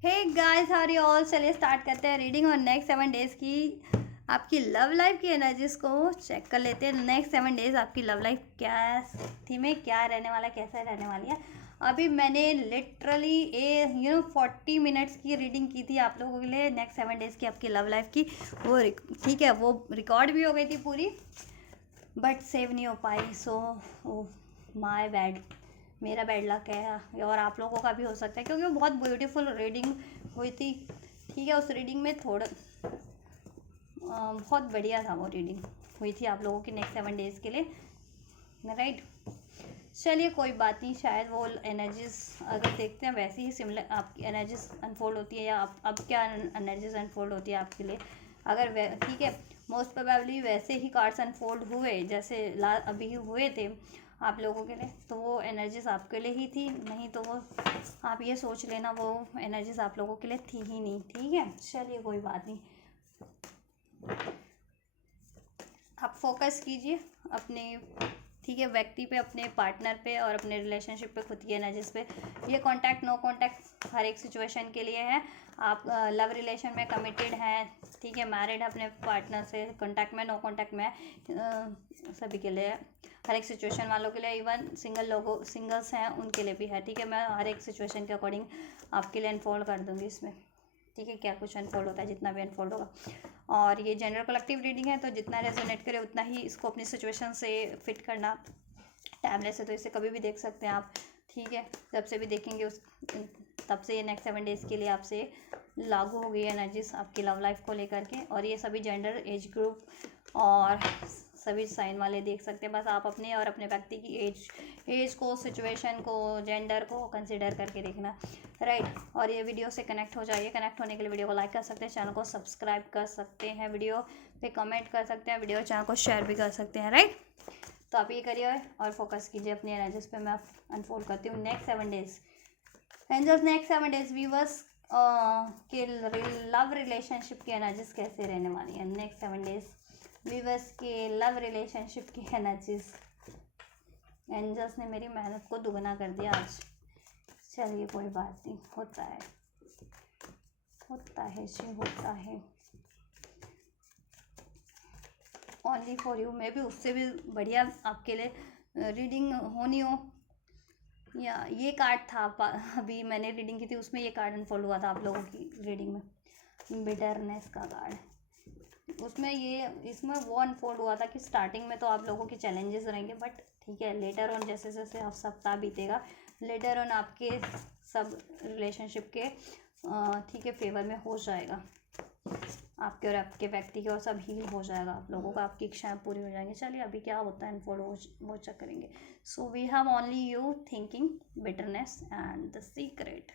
Hey guys, how are you all. चलिए start करते हैं रीडिंग और नेक्स्ट 7 डेज की आपकी लव लाइफ की एनर्जीज को चेक कर लेते हैं। नेक्स्ट 7 डेज आपकी लव लाइफ क्या थी में क्या रहने वाला है, कैसा रहने वाली है। अभी मैंने लिटरली 40 मिनट्स की रीडिंग की थी आप लोगों के लिए नेक्स्ट 7 डेज की आपकी लव लाइफ की। वो ठीक है, वो रिकॉर्ड भी हो गई थी पूरी, बट सेव नहीं हो पाई। सो माय बैड, मेरा बैड लक है और आप लोगों का भी हो सकता है, क्योंकि वो बहुत ब्यूटीफुल रीडिंग हुई थी। ठीक है, उस रीडिंग में बहुत बढ़िया था वो रीडिंग हुई थी आप लोगों की नेक्स्ट 7 डेज के लिए, राइट। चलिए कोई बात नहीं, शायद वो एनर्जीज अगर देखते हैं वैसे ही सिमिलर आपकी एनर्जीज अनफोल्ड होती है, या अब क्या एनर्जीज अनफोल्ड होती है आपके लिए। अगर ठीक है, मोस्ट प्रोबेबली वैसे ही कार्ड्स अनफोल्ड हुए जैसे अभी हुए थे आप लोगों के लिए, तो वो एनर्जीज आपके लिए ही थी। नहीं तो वो आप ये सोच लेना वो एनर्जीज आप लोगों के लिए थी ही नहीं। ठीक है, चलिए कोई बात नहीं, आप फोकस कीजिए अपने, ठीक है, व्यक्ति पे, अपने पार्टनर पे और अपने रिलेशनशिप पे, खुद की एनर्जीज पे। ये कांटेक्ट नो कांटेक्ट हर एक सिचुएशन के लिए है। आप लव रिलेशन में कमिटेड हैं, ठीक है, मैरिड अपने पार्टनर से, कांटेक्ट में, नो कांटेक्ट में, सभी के लिए, हर एक सिचुएशन वालों के लिए, इवन सिंगल्स हैं उनके लिए भी है। ठीक है, मैं हर एक सिचुएशन के अकॉर्डिंग आपके लिए अनफोल्ड कर दूंगी इसमें। ठीक है, क्या कुछ अनफोल्ड होता है, जितना भी अनफोल्ड होगा। और ये जनरल कलेक्टिव रीडिंग है, तो जितना रेजोनेट करे उतना ही इसको अपनी सिचुएशन से फिट करना। टाइमलेस है तो इसे कभी भी देख सकते हैं आप। ठीक है, जब से भी देखेंगे उस तब से ये नेक्स्ट 7 डेज के लिए आपसे लागू हो गई एनर्जीज आपकी लव लाइफ को लेकर के। और ये सभी जेंडर, एज ग्रुप और सभी साइन वाले देख सकते हैं। बस आप अपने और अपने व्यक्ति की एज को, सिचुएशन को, जेंडर को कंसिडर करके देखना, राइट। और ये वीडियो से कनेक्ट हो जाइए। कनेक्ट होने के लिए वीडियो को लाइक कर सकते हैं, चैनल को सब्सक्राइब कर सकते हैं, वीडियो पे कमेंट कर सकते हैं, वीडियो चैनल को शेयर भी कर सकते हैं, राइट। तो आप ये करिए और फोकस कीजिए अपनी एनर्जीज पे। मैं अनफोल्ड करती हूँ next 7 days angels, next 7 days viewers के लव रिलेशनशिप की एनर्जीज कैसे रहने वाली है। नेक्स्ट 7 डेज व्यूवर्स के लव रिलेशनशिप की एनर्जीज। एंजल्स ने मेरी मेहनत को दुगना कर दिया आज। चलिए कोई बात नहीं, होता है, होता है जी, होता है। ओनली फॉर यू, मे भी उससे भी बढ़िया आपके लिए रीडिंग होनी हो। या ये कार्ड था अभी मैंने रीडिंग की थी, उसमें ये कार्ड अनफोल्ड हुआ था आप लोगों की रीडिंग में, बिटरनेस का कार्ड। इसमें वो अनफोल्ड हुआ था कि स्टार्टिंग में तो आप लोगों के चैलेंजेस रहेंगे, बट ठीक है, लेटर ऑन जैसे जैसे आप सप्ताह बीतेगा, लेटर ऑन आपके सब रिलेशनशिप के ठीक है फेवर में हो जाएगा। आपके और आपके व्यक्ति के और सब हील हो जाएगा आप लोगों का, आपकी इच्छाएं पूरी हो जाएंगी। चलिए अभी क्या होता है अनफोल्ड वो चेक करेंगे। So we have only you thinking bitterness and the secret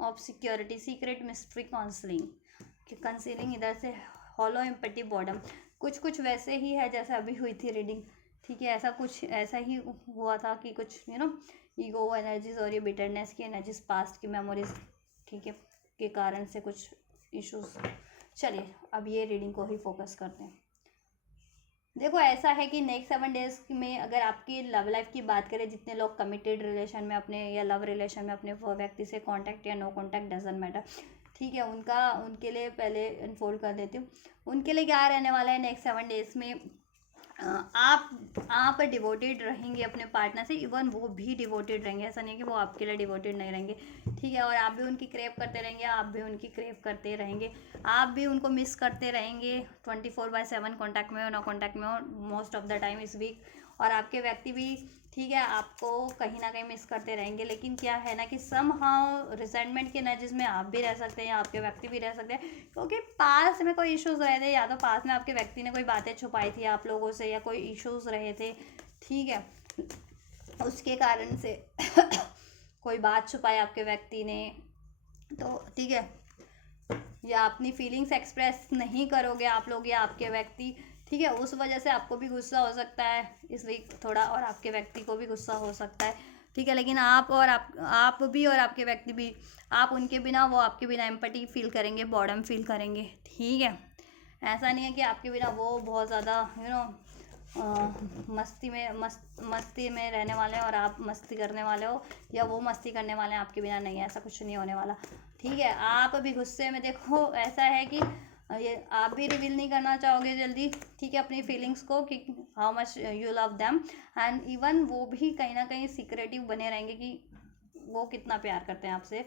of security, secret mystery counselling, concealing इधर से, हॉलो एम्पटी बॉडम। कुछ कुछ वैसे ही है जैसे अभी हुई थी रीडिंग। ठीक है, ऐसा कुछ ऐसा ही हुआ था कि कुछ ईगो एनर्जीज और ये बिटरनेस की एनर्जीज, पास्ट की मेमोरीज, ठीक है, के कारण से कुछ इश्यूज। चलिए अब ये रीडिंग को ही फोकस करते हैं। देखो ऐसा है कि नेक्स्ट 7 डेज में अगर आपकी लव लाइफ की बात करें, जितने लोग कमिटेड रिलेशन में अपने या लव रिलेशन में अपने वो व्यक्ति से कांटेक्ट या नो कांटेक्ट डजंट मैटर, ठीक है, उनके लिए पहले अनफोल्ड कर देती हूँ। उनके लिए क्या रहने वाला है नेक्स्ट 7 डेज में। आप डिवोटेड रहेंगे अपने पार्टनर से, इवन वो भी डिवोटेड रहेंगे। ऐसा नहीं है कि वो आपके लिए डिवोटेड नहीं रहेंगे, ठीक है। और आप भी उनकी क्रेव करते रहेंगे, आप भी उनकी क्रेव करते रहेंगे, आप भी उनको मिस करते रहेंगे 24/7 कॉन्टैक्ट में हो, नो कॉन्टैक्ट में हो, मोस्ट ऑफ द टाइम इस वीक। और आपके व्यक्ति भी, ठीक है, आपको कहीं ना कहीं मिस करते रहेंगे। लेकिन क्या है ना कि सम हाउ रिजेंटमेंट की एनर्जीज में आप भी रह सकते हैं या आपके व्यक्ति भी रह सकते हैं, क्योंकि पास में कोई इश्यूज रहे थे, या तो पास में आपके व्यक्ति ने कोई बातें छुपाई थी आप लोगों से, या कोई इश्यूज रहे थे, ठीक है, उसके कारण से कोई बात छुपाई आपके व्यक्ति ने, तो ठीक है, या अपनी फीलिंग्स एक्सप्रेस नहीं करोगे आप लोग या आपके व्यक्ति, ठीक है, उस वजह से आपको भी गुस्सा हो सकता है इस वीक थोड़ा, और आपके व्यक्ति को भी गुस्सा हो सकता है, ठीक है। लेकिन आप भी और आपके व्यक्ति भी, आप उनके बिना, वो आपके बिना एम्पैथी फील करेंगे, बॉर्डम फील करेंगे, ठीक है। ऐसा नहीं है कि आपके बिना वो बहुत ज़्यादा मस्ती में रहने वाले हैं और आप मस्ती करने वाले हो, या वो मस्ती करने वाले हैं आपके बिना। नहीं, ऐसा कुछ नहीं होने वाला, ठीक है। आप अभी गुस्से में, देखो ऐसा है कि ये आप भी रिवील नहीं करना चाहोगे जल्दी, ठीक है, अपनी फीलिंग्स को, कि how much you love them, and even वो भी कहीं ना कहीं सीक्रेटिव बने रहेंगे कि वो कितना प्यार करते हैं आपसे,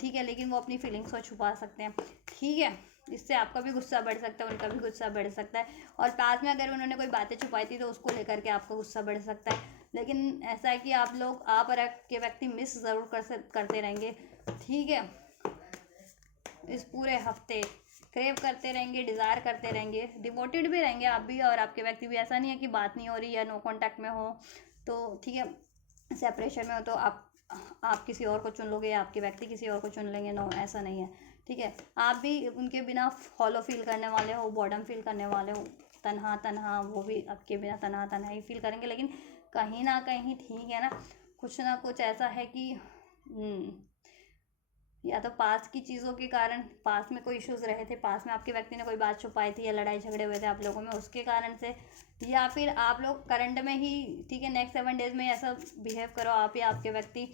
ठीक है, लेकिन वो अपनी फीलिंग्स को छुपा सकते हैं, ठीक है। इससे आपका भी गुस्सा बढ़ सकता है, उनका भी गुस्सा बढ़ सकता है, और पास में अगर उन्होंने कोई बातें छुपाई थी तो उसको लेकर के आपका गुस्सा बढ़ सकता है। लेकिन ऐसा है कि आप और आपके व्यक्ति मिस ज़रूर करते रहेंगे, ठीक है, इस पूरे हफ्ते क्रेव करते रहेंगे, डिज़ायर करते रहेंगे, डिवोटेड भी रहेंगे आप भी और आपके व्यक्ति भी। ऐसा नहीं है कि बात नहीं हो रही या नो कांटेक्ट में हो तो, ठीक है, सेपरेशन में हो तो आप किसी और को चुन लोगे या आपके व्यक्ति किसी और को चुन लेंगे, नो, ऐसा नहीं है, ठीक है। आप भी उनके बिना हॉलो फील करने वाले हो, बॉर्डम फील करने वाले हो, तन्हा तन्हा, वो भी आपके बिना तन्हा तन्हा ही फील करेंगे। लेकिन कहीं ना कहीं, ठीक है ना कुछ ऐसा है कि या तो पास की चीज़ों के कारण, पास में कोई इश्यूज रहे थे, पास में आपके व्यक्ति ने कोई बात छुपाई थी या लड़ाई झगड़े हुए थे आप लोगों में, उसके कारण से, या फिर आप लोग करंट में ही, ठीक है, नेक्स्ट 7 डेज में ऐसा बिहेव करो आप या आपके व्यक्ति,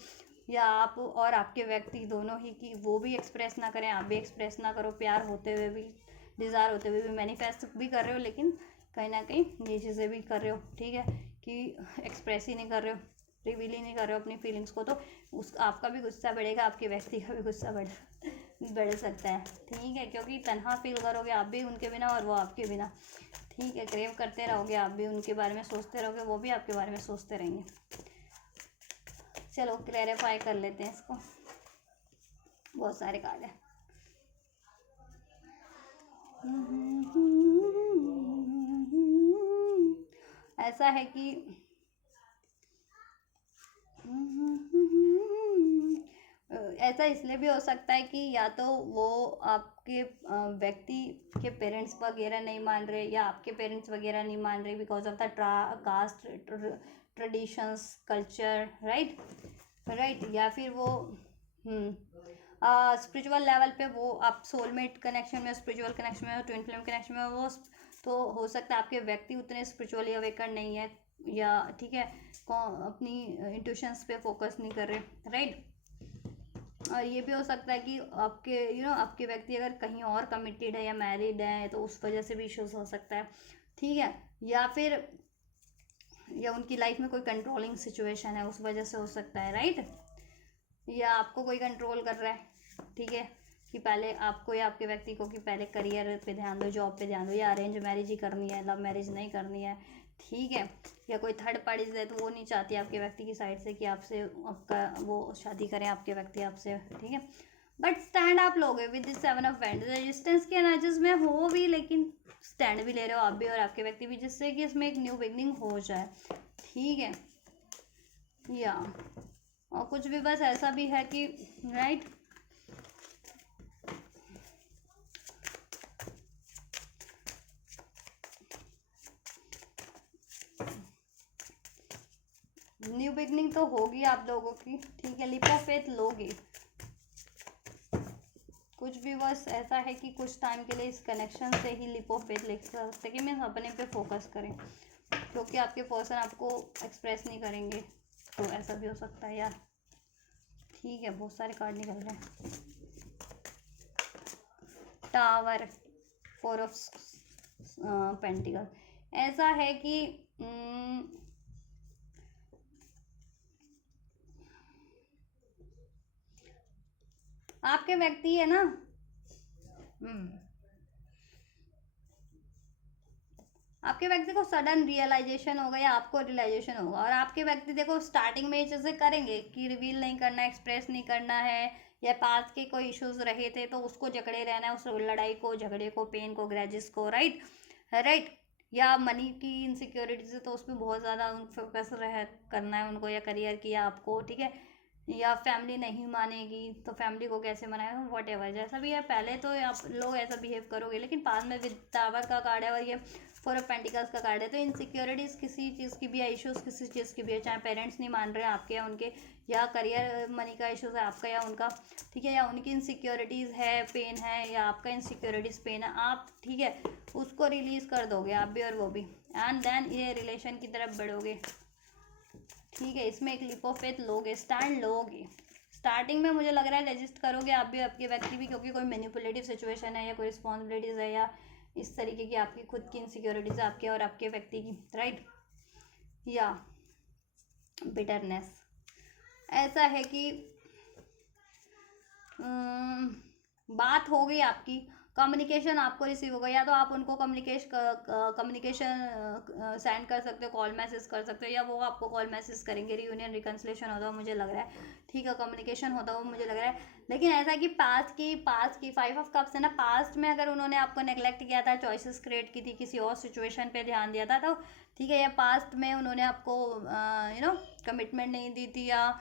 या आप और आपके व्यक्ति दोनों ही, कि वो भी एक्सप्रेस ना करें, आप भी एक्सप्रेस ना करो, प्यार होते हुए भी, डिज़ायर होते हुए भी, मैनिफेस्ट भी कर रहे हो लेकिन कहीं ना कहीं ये चीज़ें भी कर रहे हो, ठीक है, कि एक्सप्रेस ही नहीं कर रहे हो, रिवील ही नहीं कर रहे हो अपनी फीलिंग्स को, तो आपका भी गुस्सा बढ़ेगा, आपके व्यक्ति का भी गुस्सा बढ़ सकता है, ठीक है, क्योंकि तन्हा फील करोगे आप भी उनके बिना और वो आपके बिना, ठीक है, क्रेव करते रहोगे, आप भी उनके बारे में सोचते रहोगे, वो भी आपके बारे में सोचते रहेंगे। चलो क्लैरिफाई कर लेते हैं इसको, बहुत सारे कार्ड हैं। ऐसा है कि ऐसा इसलिए भी हो सकता है कि या तो वो आपके व्यक्ति के पेरेंट्स वगैरह नहीं मान रहे, या आपके पेरेंट्स वगैरह नहीं मान रहे because of the caste, traditions, culture, right, या फिर वो स्पिरिचुअल लेवल पे वो आप सोलमेट कनेक्शन में, स्पिरिचुअल कनेक्शन में, ट्विन फ्लेम कनेक्शन में वो, तो हो सकता है आपके व्यक्ति उतने स्पिरिचुअली अवेकन नहीं है, या ठीक है, अपनी इंट्यूशंस पे फोकस नहीं कर रहे, राइट। और ये भी हो सकता है कि आपके आपके व्यक्ति अगर कहीं और कमिटेड है या मैरिड है तो उस वजह से भी इश्यूज हो सकता है, ठीक है, या फिर या उनकी लाइफ में कोई कंट्रोलिंग सिचुएशन है उस वजह से हो सकता है, राइट, या आपको कोई कंट्रोल कर रहा है, ठीक है, कि पहले आपको या आपके व्यक्ति को कि पहले करियर पे ध्यान दो, जॉब पे ध्यान दो, या अरेंज मैरिज ही करनी है, लव मैरिज नहीं करनी है, ठीक है, या कोई थर्ड पार्टीज है तो वो नहीं चाहती आपके व्यक्ति की साइड से कि आपसे आपका वो शादी करें आपके व्यक्ति आपसे, ठीक है, बट स्टैंड आप लोगे with this 7 of wand, resistance के एनर्जीज में हो भी, लेकिन स्टैंड भी ले रहे हो आप भी और आपके व्यक्ति भी, जिससे कि इसमें एक न्यू बिगनिंग हो जाए, ठीक है, या और कुछ भी बस ऐसा भी है कि, राइट, न्यू बिगनिंग तो होगी आप लोगों की, ठीक है, लीप ऑफ फेथ लोगे, कुछ भी बस ऐसा है कि कुछ टाइम के लिए इस कनेक्शन से ही लीप ऑफ फेथ ले सकते कि मीन्स अपने पे फोकस करें, क्योंकि आपके पर्सन आपको एक्सप्रेस नहीं करेंगे, तो ऐसा भी हो सकता है यार, ठीक है, बहुत सारे कार्ड निकल रहे हैं। टावर, 4 ऑफ पेंटिकल, ऐसा है कि आपके व्यक्ति है ना, आपके व्यक्ति को सडन रियलाइजेशन होगा या आपको रियलाइजेशन होगा, और आपके व्यक्ति देखो स्टार्टिंग में ये चीज़ें करेंगे कि रिवील नहीं करना, एक्सप्रेस नहीं करना है, या पास के कोई इश्यूज रहे थे तो उसको जकड़े रहना है, उस लड़ाई को, झगड़े को, पेन को, ग्रजेस को, राइट, या मनी की इनसिक्योरिटीज है तो उसमें बहुत ज़्यादा फोकस करना है उनको, या करियर की, या आपको, ठीक है, या फैमिली नहीं मानेगी तो फैमिली को कैसे मनाएगा, वॉट एवर, जैसा भी है, पहले तो आप लोग ऐसा बिहेव करोगे, लेकिन पास में विद टावर का कार्ड है और ये 4 ऑफ पेंटिकल्स का कार्ड है, तो इनसिक्योरिटीज़ किसी चीज़ की भी है, इश्यूज़ किसी चीज़ की भी है, चाहे पेरेंट्स नहीं मान रहे हैं आपके या उनके, या करियर मनी का इश्यूज़ है आपका या उनका, ठीक है, या उनकी इनसिक्योरिटीज़ है, पेन है, या आपका इनसिक्योरिटीज़ पेन है, आप, ठीक है, उसको रिलीज़ कर दोगे आप भी और वो भी, एंड देन ये रिलेशन की तरफ बढ़ोगे, ठीक है। इसमें एक लीप ऑफ फेथ लोगे, स्टैंड लोगे। स्टार्टिंग में मुझे लग रहा है रेजिस्ट करोगे आप भी, आपके व्यक्ति भी, क्योंकि कोई मैनिपुलेटिव सिचुएशन है या कोई रिस्पॉन्सिबिलिटीज़ है या इस तरीके की आपकी खुद की इनसिक्योरिटीज़ आपके और आपके व्यक्ति की, राइट। या बिटरनेस ऐसा है कि बात हो गई आपकी, कम्युनिकेशन आपको रिसीव होगा, या तो आप उनको कम्युनिकेशन सेंड कर सकते हो, कॉल मैसेज कर सकते हो, या वो आपको कॉल मैसेज करेंगे, रियूनियन रिकन्सिलेशन होता हो मुझे लग रहा है, ठीक है, कम्युनिकेशन होता हो मुझे लग रहा है। लेकिन ऐसा कि पास्ट की 5 ऑफ कप्स है ना, पास्ट में अगर उन्होंने आपको नेग्लेक्ट किया था, चॉइसेस क्रिएट की थी, किसी और सिचुएशन पे ध्यान दिया था, तो ठीक है, या पास्ट में उन्होंने आपको कमिटमेंट नहीं दी थी, या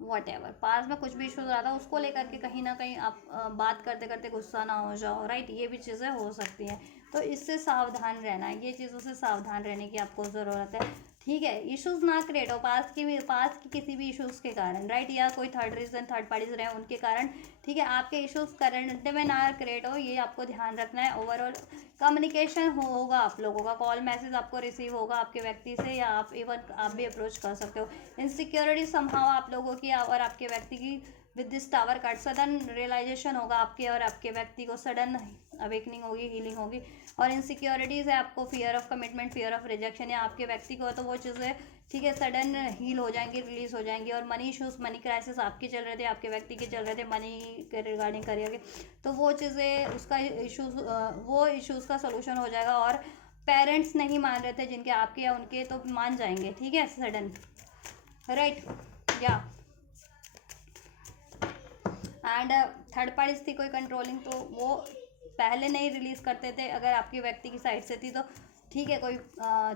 वट एवर पास में कुछ भी इशूज रहा था, उसको लेकर के कहीं ना कहीं आप बात करते करते गुस्सा ना हो जाओ, राइट। ये भी चीज़ें हो सकती हैं, तो इससे सावधान रहना है, ये चीज़ों से सावधान रहने की आपको ज़रूरत है, ठीक है। इश्यूज ना क्रिएट हो पास की किसी भी इश्यूज के कारण, राइट, या कोई थर्ड पार्टीज रहे उनके कारण, ठीक है, आपके इश्यूज करंट में ना क्रिएट हो, ये आपको ध्यान रखना है। ओवरऑल कम्युनिकेशन होगा आप लोगों का, कॉल मैसेज आपको रिसीव होगा आपके व्यक्ति से, या आप इवन आप भी अप्रोच कर सकते हो। इनसिक्योरिटी संभाव आप लोगों की और आपके व्यक्ति की with this tower card, sudden realisation होगा आपके और आपके व्यक्ति को, सडन अवेकनिंग होगी, हीलिंग होगी। और इनसिक्योरिटीज़ है आपको, fear of commitment, fear of rejection, या आपके व्यक्ति को, तो वो चीज़ें ठीक है सडन हील हो जाएंगी, रिलीज हो जाएंगी। और मनी इशूज़, मनी क्राइसिस आपके चल रहे थे, आपके व्यक्ति के चल रहे थे मनी के रिगार्डिंग करियर, तो वो चीज़ें उसका इशूज़, वो इशूज़ का सोल्यूशन हो जाएगा। और पेरेंट्स नहीं मान रहे थे जिनके, आपके या उनके, तो मान जाएंगे, ठीक है, सडन, राइट। या एंड थर्ड पार्टीज थी कोई कंट्रोलिंग, तो वो पहले नहीं रिलीज करते थे अगर आपकी व्यक्ति की साइड से थी, तो ठीक है, कोई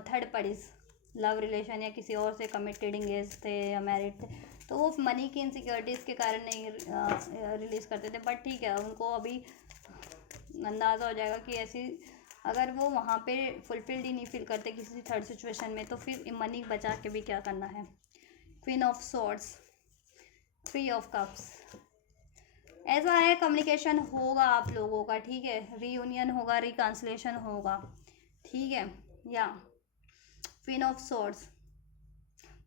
थर्ड पार्टीज लव रिलेशन या किसी और से कमिटेड इंगेज थे या मैरिड थे, तो वो मनी की इनसिक्योरिटीज़ के कारण नहीं रिलीज़ करते थे। बट ठीक है, उनको अभी अंदाज़ा हो जाएगा कि ऐसी अगर वो वहाँ पे फुलफिल्ड ही नहीं फील करते किसी थर्ड सिचुएशन में, तो फिर मनी बचा के भी क्या करना है। Queen of swords, 3 of cups, ऐसा है कम्युनिकेशन होगा आप लोगों का, ठीक है, रीयूनियन होगा, रिकन्सिलेशन होगा, ठीक है। या क्वीन ऑफ सॉर्ड्स,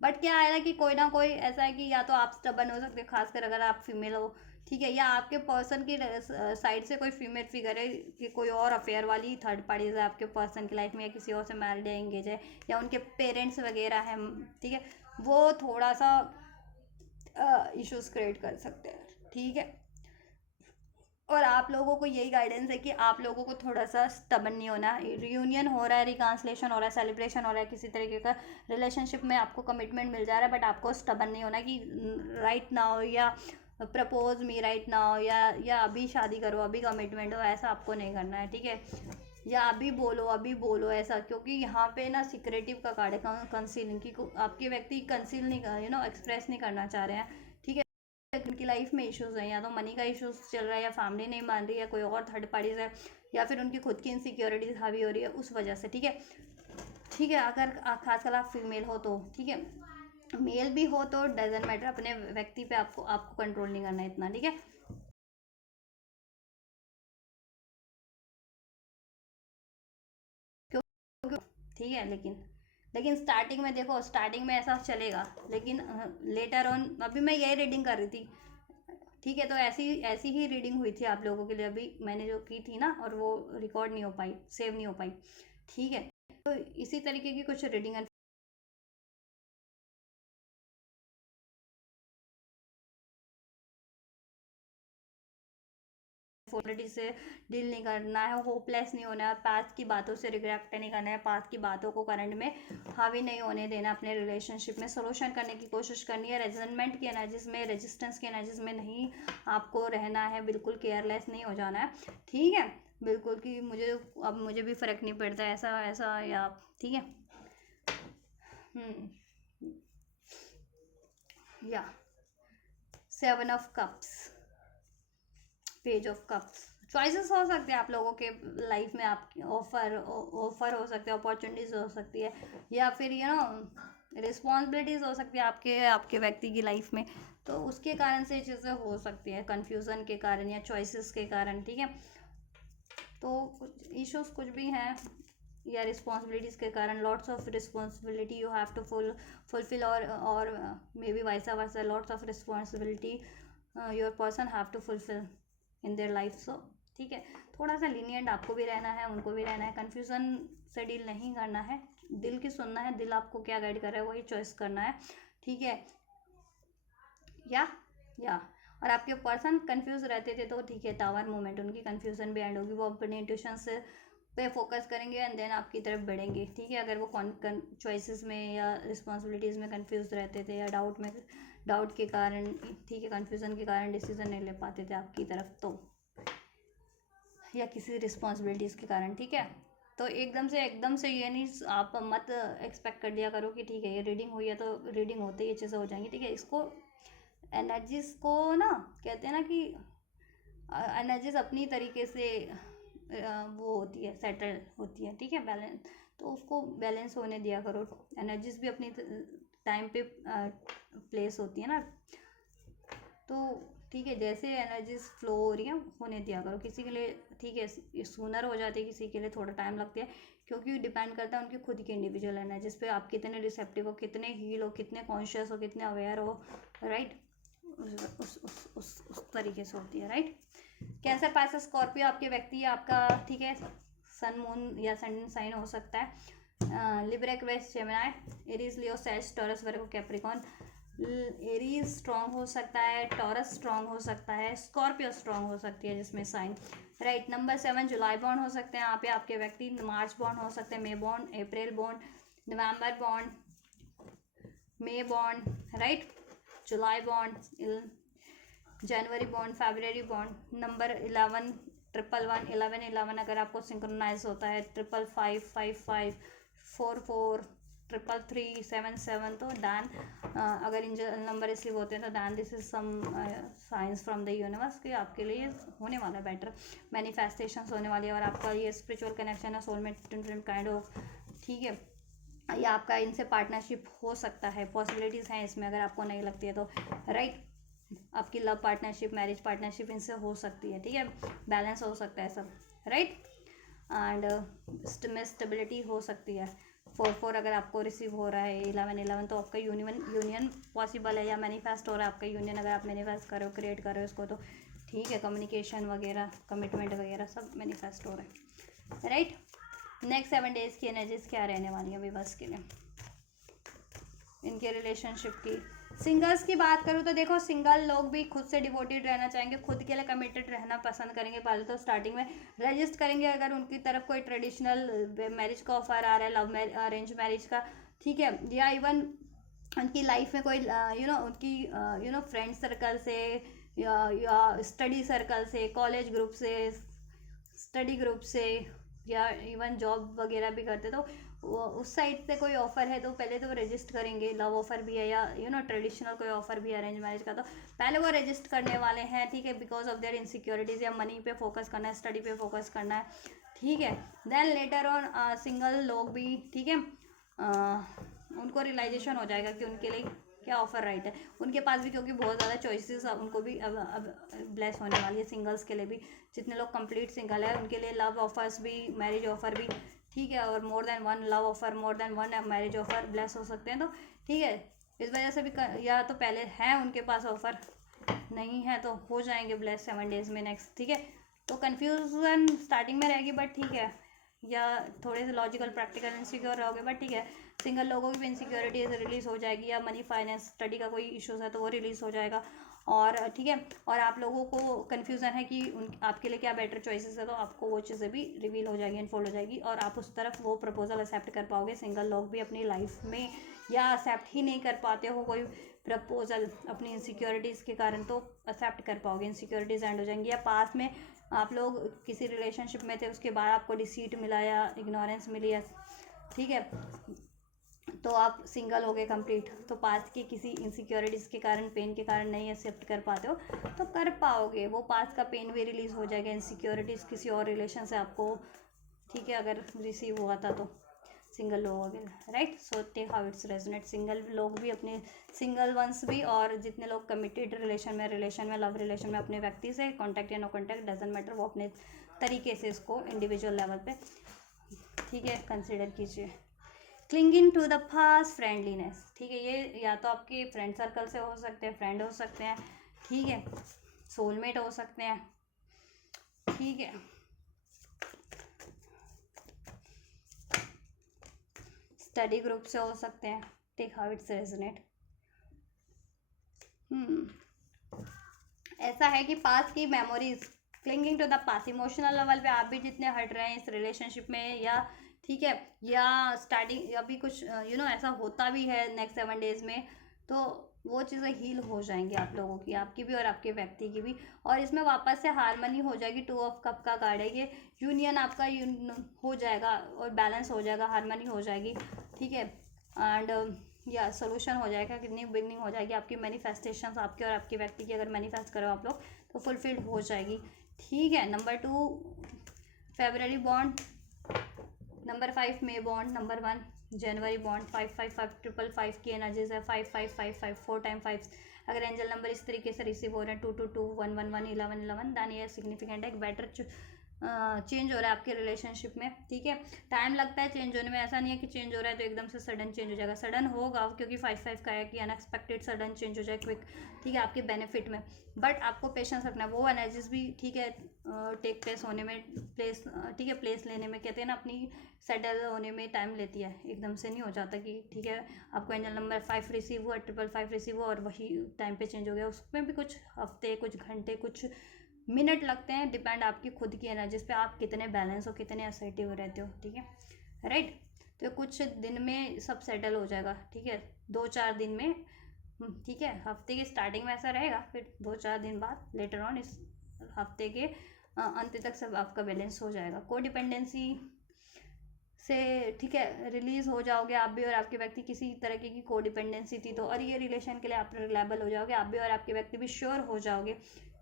बट क्या है ना कि कोई ना कोई ऐसा है कि या तो आप स्टबन हो सकते हो, खासकर अगर आप फीमेल हो, ठीक है, या आपके पर्सन की साइड से कोई फीमेल फिगर है कि कोई और अफेयर वाली थर्ड पार्टीज है आपके पर्सन की लाइफ में, या किसी और से मैरिड है, एंगेज है, या उनके पेरेंट्स वगैरह हैं, ठीक है, वो थोड़ा सा इश्यूज क्रिएट कर सकते हैं, ठीक है। और आप लोगों को यही गाइडेंस है कि आप लोगों को थोड़ा सा स्टबन नहीं होना। रियूनियन हो रहा है, रिकांसलेशन हो रहा है, सेलिब्रेशन हो रहा है, किसी तरीके का रिलेशनशिप में आपको कमिटमेंट मिल जा रहा है, बट आपको स्टबन नहीं होना कि राइट ना हो, या प्रपोज मी राइट ना हो, या अभी शादी करो, अभी कमिटमेंट हो, ऐसा आपको नहीं करना है, ठीक है। या अभी बोलो ऐसा, क्योंकि यहाँ पे ना सिक्रेटिव का कार्ड है, कंसीलिंग की, आपके व्यक्ति कंसील नहीं एक्सप्रेस नहीं करना चाह रहे हैं, ठीक है। उनकी लाइफ में इश्यूज हैं, या तो मनी का इश्यूज चल रहा है, या फैमिली नहीं मान रही है, कोई और थर्ड पार्टीज है, या फिर उनकी खुद की इनसिक्योरिटीज हावी हो रही है उस वजह से, ठीक है, ठीक है। अगर खासकर आप फीमेल हो तो ठीक है, मेल भी हो तो डजेंट मैटर, अपने व्यक्ति पे आपको कंट्रोल नहीं करना है इतना, ठीक है। ठीक है, लेकिन स्टार्टिंग में देखो, स्टार्टिंग में ऐसा चलेगा, लेकिन लेटर ऑन, अभी मैं यही रीडिंग कर रही थी, ठीक है, तो ऐसी ऐसी ही रीडिंग हुई थी आप लोगों के लिए, अभी मैंने जो की थी ना, और वो रिकॉर्ड नहीं हो पाई, सेव नहीं हो पाई, ठीक है। तो इसी तरीके की कुछ रीडिंग ऑलरेडी से डील नहीं करना है, होपलेस नहीं होना है, पास्ट की बातों से रिग्रेट नहीं करना है, पास्ट की बातों को करंट में हावी नहीं होने देना, अपने रिलेशनशिप में सोल्यूशन करने की कोशिश करनी है। रेजनमेंट की एनर्जीज में, रेजिस्टेंस की एनर्जीज में नहीं आपको रहना है, बिल्कुल केयरलेस नहीं हो जाना है, ठीक है, बिल्कुल कि मुझे भी फ़र्क नहीं पड़ता ऐसा ऐसा, या ठीक है। या 7 of cups, page of cups, choices हो सकते हैं आप लोगों के लाइफ में, आपकी ऑफर हो सकते हैं, अपॉर्चुनिटीज हो सकती है, या फिर रिस्पॉन्सिबिलिटीज़ हो सकती है आपके व्यक्ति की लाइफ में, तो उसके कारण से चीज़ें हो सकती हैं, कन्फ्यूज़न के कारण या चॉइसेस के कारण, ठीक है। तो कुछ इश्यूज कुछ भी हैं, या रिस्पॉन्सिबिलिटीज़ के कारण, lots of responsibility you have to fulfil, और maybe vice versa, lots of responsibility your person have to fulfil in their life. So ठीक है, थोड़ा सा लीनियंट आपको भी रहना है, उनको भी रहना है, कन्फ्यूज़न से डील नहीं करना है, दिल की सुनना है, दिल आपको क्या गाइड कर रहा है वही चॉइस करना है, ठीक है। या और आपके पर्सन कंफ्यूज रहते थे तो ठीक है, टावर मोमेंट, उनकी कंफ्यूजन भी एंड होगी, वो अपने इंट्यूशन से पे फोकस करेंगे एंड देन आपकी तरफ बढ़ेंगे, ठीक है। अगर वो चॉइसेस में या रिस्पॉन्सिबिलिटीज़ में कंफ्यूज रहते थे या डाउट के कारण, ठीक है, कंफ्यूजन के कारण डिसीजन नहीं ले पाते थे आपकी तरफ, तो या किसी रिस्पॉन्सिबिलिटीज़ के कारण, ठीक है। तो एकदम से ये नहीं आप मत एक्सपेक्ट कर दिया करो कि ठीक है ये रीडिंग हुई है तो रीडिंग होते ही ये चीज़ें हो जाएंगी, ठीक है। इसको एनर्जीज को ना कहते हैं ना कि एनर्जीज अपनी तरीके से वो होती है, सेटल होती है, ठीक है, बैलेंस, तो उसको बैलेंस होने दिया करो। एनर्जीज भी अपनी टाइम पे प्लेस होती है ना, तो ठीक है, जैसे एनर्जीज फ्लो हो रही है होने दिया करो। किसी के लिए ठीक है सूनर हो जाती है, किसी के लिए थोड़ा टाइम लगती है, क्योंकि डिपेंड करता है उनकी खुद की इंडिविजुअल एनर्जीज पे, आप कितने रिसेप्टिव हो, कितने हील हो, कितने कॉन्शियस हो, कितने अवेयर हो, राइट, उस तरीके से होती है, राइट। कैंसर, पाइसेस, स्कॉर्पियो आपके व्यक्ति है आपका, ठीक है, सन मून या सन साइन हो सकता है। लिब्रा, एक्वेरियस, जेमिनी, एरीज, लियो, सैजिटेरियस, टॉरस, वर्गो, कैप्रिकॉर्न। एरीज स्ट्रांग हो सकता है, टॉरस स्ट्रांग हो सकता है, स्कॉर्पियो स्ट्रांग हो सकती है जिसमें साइन, राइट। नंबर 7 जुलाई बॉन्ड हो सकते हैं यहाँ पे आपके व्यक्ति, मार्च बॉन्ड हो सकते हैं, मे बॉन्ड, अप्रैल बॉन्ड, नवंबर बॉन्ड, मे बॉन्ड, राइट, जुलाई बॉन्ड, जनवरी बॉन्ड, फरवरी बॉन्ड। नंबर 11 111 11 11 अगर आपको सिंक्रोनाइज होता है, 555 55 44 333 77, तो दैन अगर इन नंबर रिसीव होते हैं तो then this is some science from the universe कि आपके लिए होने वाला है बेटर, मैनिफेस्टेशंस होने वाली है, और आपका ये स्पिरिचुअल कनेक्शन है, सोलमेट डिफरेंट काइंड ऑफ, ठीक है, या आपका इनसे पार्टनरशिप हो सकता है, पॉसिबिलिटीज़ हैं इसमें, अगर आपको नहीं लगती है तो, राइट। आपकी लव पार्टनरशिप, मैरिज पार्टनरशिप इनसे हो सकती है, ठीक है, बैलेंस हो सकता है सब, राइट। एंड में स्टेबिलिटी हो सकती है। 4 अगर आपको रिसीव हो रहा है, 11 तो आपका यूनियन पॉसिबल है या मैनिफेस्ट हो रहा है आपका यूनियन, अगर आप मैनिफेस्ट कर रहे हो, क्रिएट कर रहे हो इसको, तो ठीक है, कम्युनिकेशन वगैरह, कमिटमेंट वगैरह सब मैनिफेस्ट हो रहा है, राइट। नेक्स्ट 7 डेज की एनर्जीज क्या रहने वाली है विवर्स के लिए, इनके रिलेशनशिप की। सिंगल्स की बात करूँ तो देखो, सिंगल लोग भी खुद से डिवोटेड रहना चाहेंगे, खुद के लिए कमिटेड रहना पसंद करेंगे, पहले तो स्टार्टिंग में रजिस्ट करेंगे अगर उनकी तरफ कोई ट्रेडिशनल मैरिज का ऑफर आ रहा है, लव अरेंज मैरिज का, ठीक है, या इवन उनकी लाइफ में कोई उनकी फ्रेंड सर्कल से या स्टडी सर्कल से, कॉलेज ग्रुप से, स्टडी ग्रुप से, या इवन जॉब वगैरह भी करते, तो उस साइड से कोई ऑफर है तो पहले तो वो रजिस्ट करेंगे, लव ऑफर भी है या ट्रेडिशनल कोई ऑफर भी है अरेंज मैरिज का, तो पहले वो रजिस्ट करने वाले हैं, ठीक है, बिकॉज ऑफ देयर इनसिक्योरिटीज़, या मनी पे फोकस करना है, स्टडी पे फोकस करना है, ठीक है। देन लेटर ऑन सिंगल लोग भी, ठीक है, उनको रियलाइजेशन हो जाएगा कि उनके लिए क्या ऑफर राइट है, उनके पास भी, क्योंकि बहुत ज़्यादा चॉइसेस उनको भी अब ब्लेस होने वाली है, सिंगल्स के लिए भी, जितने लोग कंप्लीट सिंगल है उनके लिए लव ऑफर्स भी, मैरिज ऑफर भी, ठीक है, और more than 1 love offer, more than 1 marriage offer bless हो सकते हैं, तो ठीक है, इस वजह से भी या तो पहले है उनके पास ऑफर, नहीं है तो हो जाएंगे ब्लेस 7 डेज में नेक्स्ट, ठीक है। तो कन्फ्यूज़न स्टार्टिंग में रहेगी, बट ठीक है, या थोड़े से लॉजिकल प्रैक्टिकल इनसिक्योर रहोगे, बट ठीक है, सिंगल लोगों की भी इनसिक्योरिटी रिलीज़ हो जाएगी, या मनी फाइनेंस स्टडी का कोई इश्यूज़ है तो वो रिलीज़ हो जाएगा, और ठीक है, और आप लोगों को कन्फ्यूज़न है कि आपके लिए क्या बेटर चॉइसेस है, तो आपको वो चीज़ें भी रिवील हो जाएगी, अनफोल्ड हो जाएगी, और आप उस तरफ वो प्रपोजल एक्सेप्ट कर पाओगे। सिंगल लोग भी अपनी लाइफ में या एक्सेप्ट ही नहीं कर पाते हो कोई प्रपोजल अपनी इनसिक्योरिटीज़ के कारण, तो एक्सेप्ट कर पाओगे, इनसिक्योरिटीज़ एंड हो जाएंगी, या पास में आप लोग किसी रिलेशनशिप में थे, उसके बाद आपको डिसीट मिला या इग्नोरेंस मिली है, ठीक है, तो आप सिंगल हो गए कंप्लीट, तो पास्ट की किसी इनसिक्योरिटीज़ के कारण, पेन के कारण नहीं एक्सेप्ट कर पाते हो, तो कर पाओगे, वो पास्ट का पेन भी रिलीज़ हो जाएगा, इनसिक्योरिटीज़ किसी और रिलेशन से आपको, ठीक है, अगर रिसीव हुआ था तो सिंगल लोग हो गए, right. So take how it's resonate, single लोग भी अपने सिंगल वंस भी, और जितने लोग कमिटेड रिलेशन में लव रिलेशन में अपने व्यक्ति से कॉन्टैक्ट या नो कॉन्टैक्ट डजेंट मैटर, वो अपने तरीके से इसको इंडिविजुअल लेवल पे ठीक है, कंसिडर कीजिए। Clinging to the past, friendliness, ठीक है, ये या तो आपके फ्रेंड सर्कल से हो सकते हैं, फ्रेंड हो सकते हैं, ठीक है, सोलमेट हो सकते हैं, ठीक है, स्टडी ग्रुप से हो सकते हैं, टेक हाउ इट्स रेजोनेट। ऐसा है कि पास्ट की memories, clinging to the past, emotional level पे आप भी जितने हट रहे हैं इस रिलेशनशिप में, या ठीक है, या स्टार्टिंग अभी कुछ ऐसा होता भी है नेक्स्ट 7 डेज में, तो वो चीज़ें हील हो जाएंगी आप लोगों की, आपकी भी और आपके व्यक्ति की भी, और इसमें वापस से हारमनी हो जाएगी। 2 ऑफ कप का कार्ड है ये, यूनियन आपका हो जाएगा और बैलेंस हो जाएगा, हारमनी हो जाएगी, ठीक है, एंड या सोल्यूशन हो जाएगा, कितनी बिगनिंग हो जाएगी, आपकी मैनिफेस्टेशंस आपके और आपके व्यक्ति की अगर मैनिफेस्ट करो आप लोग तो फुलफिल्ड हो जाएगी, ठीक है। नंबर 2 फेब्रवरी बॉन्ड, नंबर 5 मे बॉन्ड, नंबर 1 जनवरी बॉन्ड, 55555 की एनर्जीज है, 5555 4 टाइम 5। अगर एंजल नंबर इस तरीके से रिसीव हो रहे हैं 222 111 1111, दैन ये सिग्निफिकेंट है, एक बेटर चेंज हो रहा है आपके रिलेशनशिप में, ठीक है। टाइम लगता है चेंज होने में, ऐसा नहीं है कि चेंज हो रहा है तो एकदम से सडन चेंज हो जाएगा, सडन होगा क्योंकि 5 का है कि अनएक्सपेक्टेड सडन चेंज हो जाए क्विक, ठीक है, आपके बेनिफिट में, बट आपको पेशेंस रखना है। वो एनर्जीज भी ठीक है टेक प्लेस होने में, प्लेस ठीक है, प्लेस लेने में, कहते हैं ना अपनी सेटल होने में टाइम लेती है, एकदम से नहीं हो जाता कि ठीक है आपको एंजल नंबर 5 रिसीव हुआ, 555 रिसीव हुआ और वही टाइम पे चेंज हो गया, उसमें भी कुछ हफ्ते, कुछ घंटे, कुछ मिनट लगते हैं, डिपेंड आपकी खुद की एनर्जीज पे, आप कितने बैलेंस हो, कितने असर्टिव रहते हो, ठीक है, राइट। तो कुछ दिन में सब सेटल हो जाएगा, ठीक है, 2-4 दिन में, ठीक है, हफ्ते की स्टार्टिंग में ऐसा रहेगा, फिर 2-4 दिन बाद लेटर ऑन इस हफ्ते के अंत तक सब आपका बैलेंस हो जाएगा। कोडिपेंडेंसी से ठीक है रिलीज हो जाओगे आप भी और आपके व्यक्ति, किसी तरह की कोडिपेंडेंसी थी तो, और ये रिलेशन के लिए आप रिलायबल हो जाओगे, आप भी और आपके व्यक्ति भी श्योर हो जाओगे,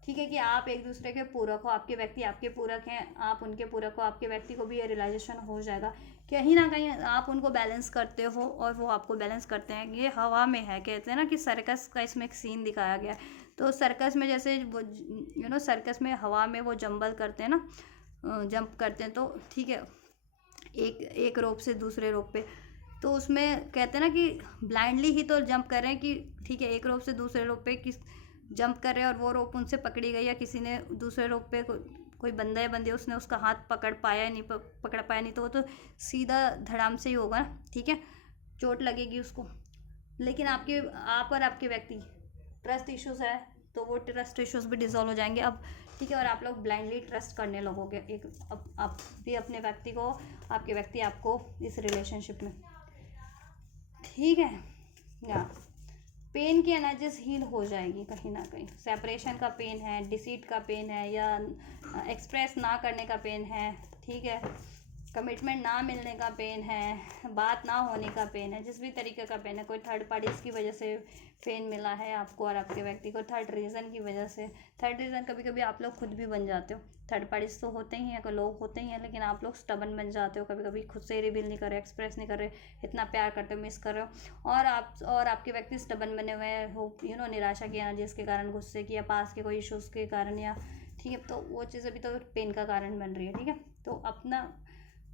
ठीक है, कि आप एक दूसरे के पूरक हो, आपके व्यक्ति आपके पूरक हैं, आप उनके पूरक हो, आपके व्यक्ति को भी ये रियलाइजेशन हो जाएगा कहीं ना कहीं आप उनको बैलेंस करते हो और वो आपको बैलेंस करते हैं। ये हवा में है, कहते हैं ना कि सर्कस का इसमें एक सीन दिखाया गया है, तो सर्कस में जैसे वो सर्कस में हवा में वो जंबल करते हैं ना, जंप करते हैं, तो ठीक है, एक रोप से दूसरे रोप पे, तो उसमें कहते हैं ना कि ब्लाइंडली ही तो जंप कर रहे हैं कि ठीक है, एक रोप से दूसरे रोप पे किस जंप कर रहे हैं और वो रोप उनसे पकड़ी गई, या किसी ने दूसरे रोप पे कोई बंदा या बंदी उसने उसका हाथ पकड़ पाया नहीं, पकड़ पाया नहीं, तो वो तो सीधा धड़ाम से ही होगा ना, ठीक है, चोट लगेगी उसको। लेकिन आप और आपके व्यक्ति ट्रस्ट इश्यूज है तो वो ट्रस्ट इश्यूज भी डिजोल्व हो जाएंगे अब, ठीक है, और आप लोग ब्लाइंडली ट्रस्ट करने लगोगे एक आप भी अपने व्यक्ति को, आपके व्यक्ति आपको इस रिलेशनशिप में, ठीक है। या पेन की एनर्जीज हील हो जाएगी कहीं ना कहीं, सेपरेशन का पेन है, डिसीट का पेन है, या एक्सप्रेस ना करने का पेन है, ठीक है, कमिटमेंट ना मिलने का पेन है, बात ना होने का पेन है, जिस भी तरीके का पेन है, कोई थर्ड पार्टीज की वजह से पेन मिला है आपको और आपके व्यक्ति को, थर्ड रीज़न की वजह से, थर्ड रीज़न कभी कभी आप लोग खुद भी बन जाते हो, थर्ड पार्टीज तो होते ही हैं, कोई लोग होते ही हैं, लेकिन आप लोग स्टबन बन जाते हो, कभी कभी खुद से रिवील नहीं कर रहे, एक्सप्रेस नहीं कर रहे, इतना प्यार करते हो, मिस कर रहे हो, और आपके व्यक्ति स्टबन बने हुए हो, निराशा की एनर्जीज के कारण, गुस्से की, या पास के कोई इशूज़ के कारण, या ठीक है, तो वो चीज़ें भी तो पेन का कारण बन रही है, ठीक है, तो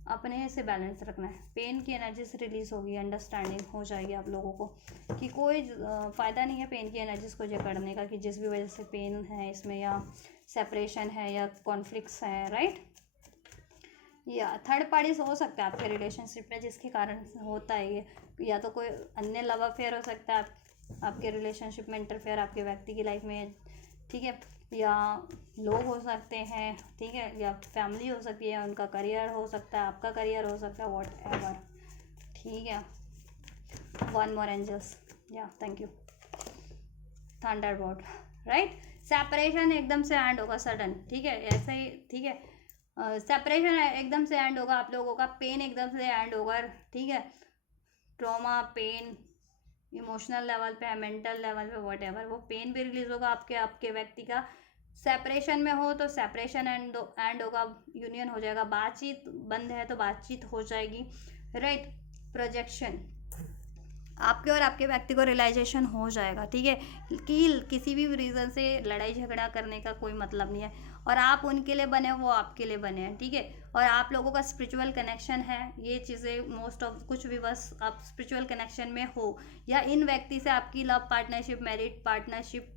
अपने से बैलेंस रखना है, पेन की एनर्जी से रिलीज होगी, अंडरस्टैंडिंग हो जाएगी आप लोगों को कि कोई फ़ायदा नहीं है पेन की एनर्जीज को जकड़ने का, कि जिस भी वजह से पेन है इसमें, या सेपरेशन है, या कॉन्फ्लिक्ट्स है, राइट, या थर्ड पार्टीज हो सकता है आपके रिलेशनशिप में जिसके कारण होता है ये, या तो कोई अन्य लव अफेयर हो सकता है आपके रिलेशनशिप में इंटरफेयर आपके व्यक्ति की लाइफ में, ठीक है, या लोग हो सकते हैं, ठीक है, या फैमिली हो सकती है, उनका करियर हो सकता है, आपका करियर हो सकता है, वॉट एवर, ठीक है। 1 मोर एंजल्स, या thank you, Thunderbolt, right. Separation एकदम से एंड होगा सडन, ठीक है, ऐसा ही, ठीक है, सेपरेशन एकदम से एंड होगा आप लोगों का, पेन एकदम से एंड होगा, ठीक है, ट्रॉमा, पेन इमोशनल लेवल पे, मेंटल लेवल पे, वॉट एवर, वो पेन भी रिलीज होगा आपके व्यक्ति का। सेपरेशन में हो तो सेपरेशन एंड होगा, यूनियन हो जाएगा, बातचीत बंद है तो बातचीत हो जाएगी, राइट। प्रोजेक्शन, आपके और आपके व्यक्ति को रियलाइजेशन हो जाएगा, ठीक है, कि किसी भी रीज़न से लड़ाई झगड़ा करने का कोई मतलब नहीं है, और आप उनके लिए बने, वो आपके लिए बने हैं, ठीक है। और आप लोगों का स्पिरिचुअल कनेक्शन है, ये चीज़ें मोस्ट ऑफ कुछ भी बस आप स्पिरिचुअल कनेक्शन में हो, या इन व्यक्ति से आपकी लव पार्टनरशिप, मैरिड पार्टनरशिप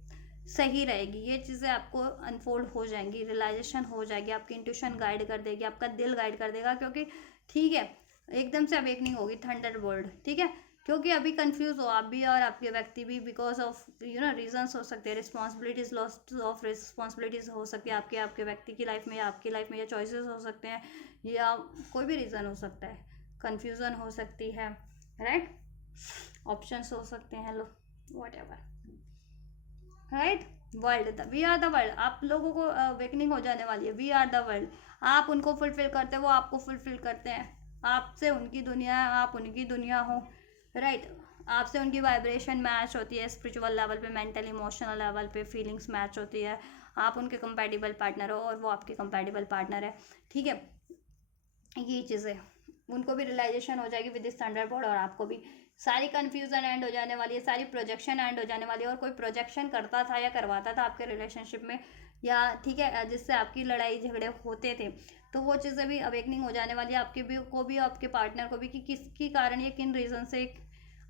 सही रहेगी, ये चीज़ें आपको अनफोल्ड हो जाएंगी, रियलाइजेशन हो जाएगी, आपकी इंट्यूशन गाइड कर देगी, आपका दिल गाइड कर देगा, क्योंकि ठीक है, एकदम से अवेकनिंग होगी, थंडर बोल्ट, ठीक है। क्योंकि अभी कंफ्यूज हो आप भी और आपके व्यक्ति भी, बिकॉज ऑफ रीजंस हो सकते हैं, रिस्पॉन्सिबिलिटीज, लॉस ऑफ रिस्पॉन्सिबिलिटीज हो सकती है आपके आपके व्यक्ति की लाइफ में या आपकी लाइफ में, या चॉइसेस हो सकते हैं, या कोई भी रीज़न हो सकता है, कन्फ्यूज़न हो सकती है, राइट, ऑप्शंस हो सकते हैं, लो whatever, right. World, we are the world, आप लोगों को अवेकनिंग हो जाने वाली है, वी आर द वर्ल्ड, आप उनको फुलफिल करते हैं, वो आपको फुलफिल करते हैं, आपसे उनकी दुनिया है, आप उनकी दुनिया हो, राइट। आपसे उनकी वाइब्रेशन मैच होती है, स्पिरिचुअल लेवल पे, मेंटल इमोशनल लेवल पे फीलिंग्स मैच होती है, आप उनके कंपैटिबल पार्टनर हो और वो आपके कंपैटिबल पार्टनर है, ठीक है। ये चीज़ें उनको भी रियलाइजेशन हो जाएगी विद दिस थंडरबोल्ट, और आपको भी सारी कन्फ्यूजन एंड हो जाने वाली है, सारी प्रोजेक्शन एंड हो जाने वाली है, और कोई प्रोजेक्शन करता था या करवाता था आपके रिलेशनशिप में, या ठीक है, जिससे आपकी लड़ाई झगड़े होते थे, तो वो चीज़ें भी अवेकनिंग हो जाने वाली है, आपके भी को भी, आपके पार्टनर को भी, कि किसकी कारण या किन रीज़न से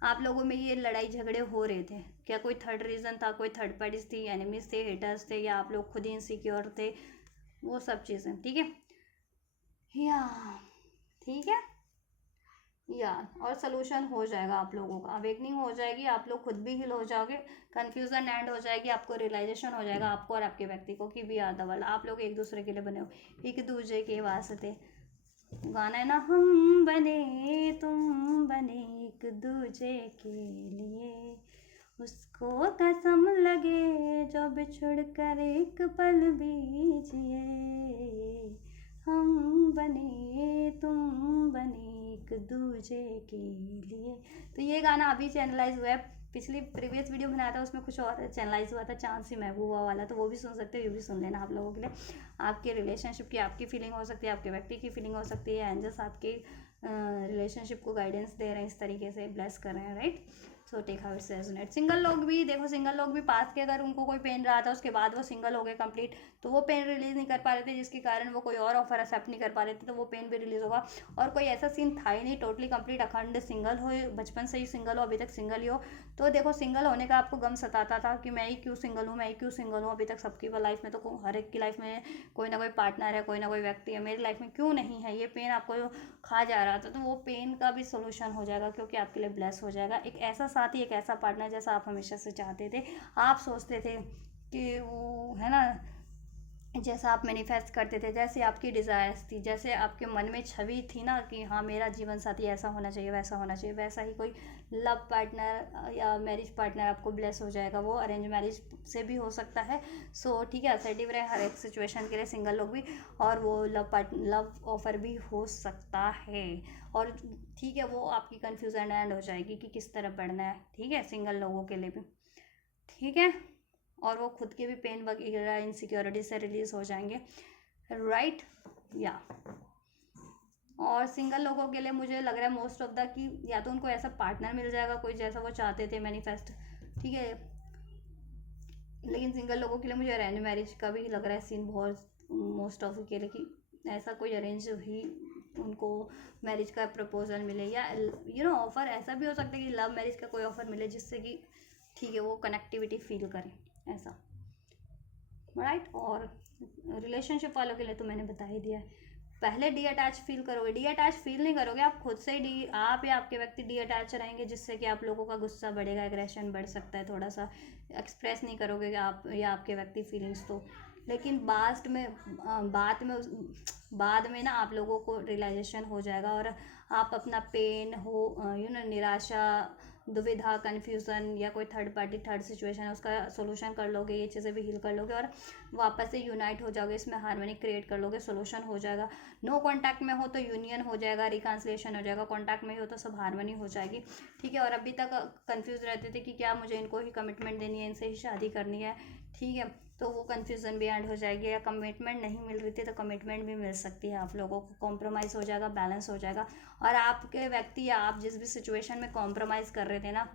आप लोगों में ये लड़ाई झगड़े हो रहे थे, क्या कोई थर्ड रीज़न था, कोई थर्ड पार्टीज थी, एनिमीज थे, हेटर्स थे, या आप लोग खुद ही इनसिक्योर थे, वो सब चीज़ें, ठीक है, या ठीक है, या और सोल्यूशन हो जाएगा, आप लोगों का अवेकनिंग हो जाएगी, आप लोग खुद भी हिल हो जाओगे, कन्फ्यूजन एंड हो जाएगी, आपको रियलाइजेशन हो जाएगा, आपको और आपके व्यक्ति को, कि वी आर द वर्ल्ड, आप लोग एक दूसरे के लिए बने हो, एक दूसरे के वास्ते, गाना है ना, हम बने तुम बने एक दूजे के लिए, उसको कसम लगे जो बिछुड़ कर एक पल भी जिए, हम बने तुम बने एक दूजे के लिए। तो ये गाना अभी चैनलाइज हुआ है, पिछली प्रीवियस वीडियो बनाया था उसमें कुछ और चैनलाइज हुआ था, चांद सी महबूबा वाला, तो वो भी सुन सकते हो, ये भी सुन लेना आप लोगों के लिए, आपके रिलेशनशिप की आपकी फीलिंग हो सकती है, आपके व्यक्ति की फीलिंग हो सकती है, एंजल्स आपके रिलेशनशिप को गाइडेंस दे रहे हैं, इस तरीके से ब्लेस कर रहे हैं, right. So take how it's resonate. Single लोग भी देखो, सिंगल लोग भी पास के, अगर उनको कोई पेन रहा था उसके बाद वो सिंगल हो गए कंप्लीट, तो वो पेन रिलीज नहीं कर पा रहे थे, जिसके कारण वो कोई और ऑफर एक्सेप्ट नहीं कर पा रहे थे, तो वो पेन भी रिलीज होगा। और कोई ऐसा सीन था ही नहीं, टोटली कंप्लीट अखंड सिंगल हो, बचपन से ही सिंगल हो, अभी तक सिंगल ही हो, तो देखो सिंगल होने का आपको गम सताता था कि मैं ही क्यों सिंगल हूँ, मैं ही क्यों सिंगल हूँ, अभी तक सबकी लाइफ में तो हर एक की लाइफ में कोई ना कोई पार्टनर है, कोई ना कोई व्यक्ति है, मेरी लाइफ में क्यों नहीं है, ये पेन आपको खा जा रहा था, तो वो पेन का भी सोल्यूशन हो जाएगा, क्योंकि आपके लिए ब्लेस हो जाएगा एक ऐसा साथी, एक ऐसा पार्टनर जैसा आप हमेशा से चाहते थे, आप सोचते थे कि वो है ना, जैसा आप मैनिफेस्ट करते थे, जैसे आपकी डिज़ायर्स थी, जैसे आपके मन में छवि थी ना कि हाँ मेरा जीवन साथी ऐसा होना चाहिए, वैसा होना चाहिए, वैसा ही कोई लव पार्टनर या मैरिज पार्टनर आपको ब्लेस हो जाएगा, वो अरेंज मैरिज से भी हो सकता है। सो ठीक है, असर्टिव रहे हर एक सिचुएशन के लिए सिंगल लोग भी, और वो लव ऑफर भी हो सकता है, और ठीक है, वो आपकी कन्फ्यूजन एंड हो जाएगी कि किस तरह बढ़ना है, ठीक है, सिंगल लोगों के लिए भी, ठीक है, और वो खुद के भी पेन वगैरह इनसिक्योरिटी से रिलीज हो जाएंगे, राइट, या और सिंगल लोगों के लिए मुझे लग रहा है मोस्ट ऑफ द कि या तो उनको ऐसा पार्टनर मिल जाएगा कोई जैसा वो चाहते थे मैनिफेस्ट, ठीक है, लेकिन सिंगल लोगों के लिए मुझे अरेंज मैरिज का भी लग रहा है सीन बहुत, मोस्ट ऑफ के लिए, कि ऐसा कोई अरेंज ही उनको मैरिज का प्रपोजल मिले, या ऑफर ऐसा भी हो सकता है कि लव मैरिज का कोई ऑफर मिले, जिससे कि ठीक है वो कनेक्टिविटी फील करें, ऐसा, राइट। और रिलेशनशिप वालों के लिए तो मैंने बता ही दिया है, पहले डी अटैच फील करोगे, डी अटैच फील नहीं करोगे, आप खुद से ही आप या आपके व्यक्ति डी अटैच रहेंगे, जिससे कि आप लोगों का गुस्सा बढ़ेगा, एग्रेशन बढ़ सकता है, थोड़ा सा एक्सप्रेस नहीं करोगे आप या आपके व्यक्ति फीलिंग्स, तो लेकिन बाद में ना आप लोगों को रियलाइजेशन हो जाएगा, और आप अपना पेन हो निराशा, दुविधा, कन्फ्यूज़न, या कोई थर्ड पार्टी थर्ड सिचुएशन है उसका सोल्यूशन कर लोगे, ये चीज़ें भी हील कर लोगे, और वापस से यूनाइट हो जाओगे, इसमें हार्मनी क्रिएट कर लोगे, सोल्यूशन हो जाएगा। नो कॉन्टैक्ट में हो तो यूनियन हो जाएगा, रिकन्सिलेशन हो जाएगा, कॉन्टैक्ट में हो तो सब हार्मनी हो जाएगी, ठीक है। और अभी तक कंफ्यूज रहते थे कि क्या मुझे इनको ही कमिटमेंट देनी है, इनसे ही शादी करनी है, ठीक है, तो वो कन्फ्यूज़न भी एंड हो जाएगी, या कमिटमेंट नहीं मिल रही थी तो कमिटमेंट भी मिल सकती है आप लोगों को, कॉम्प्रोमाइज़ हो जाएगा, बैलेंस हो जाएगा। और आपके व्यक्ति या आप जिस भी सिचुएशन में कॉम्प्रोमाइज़ कर रहे थे ना,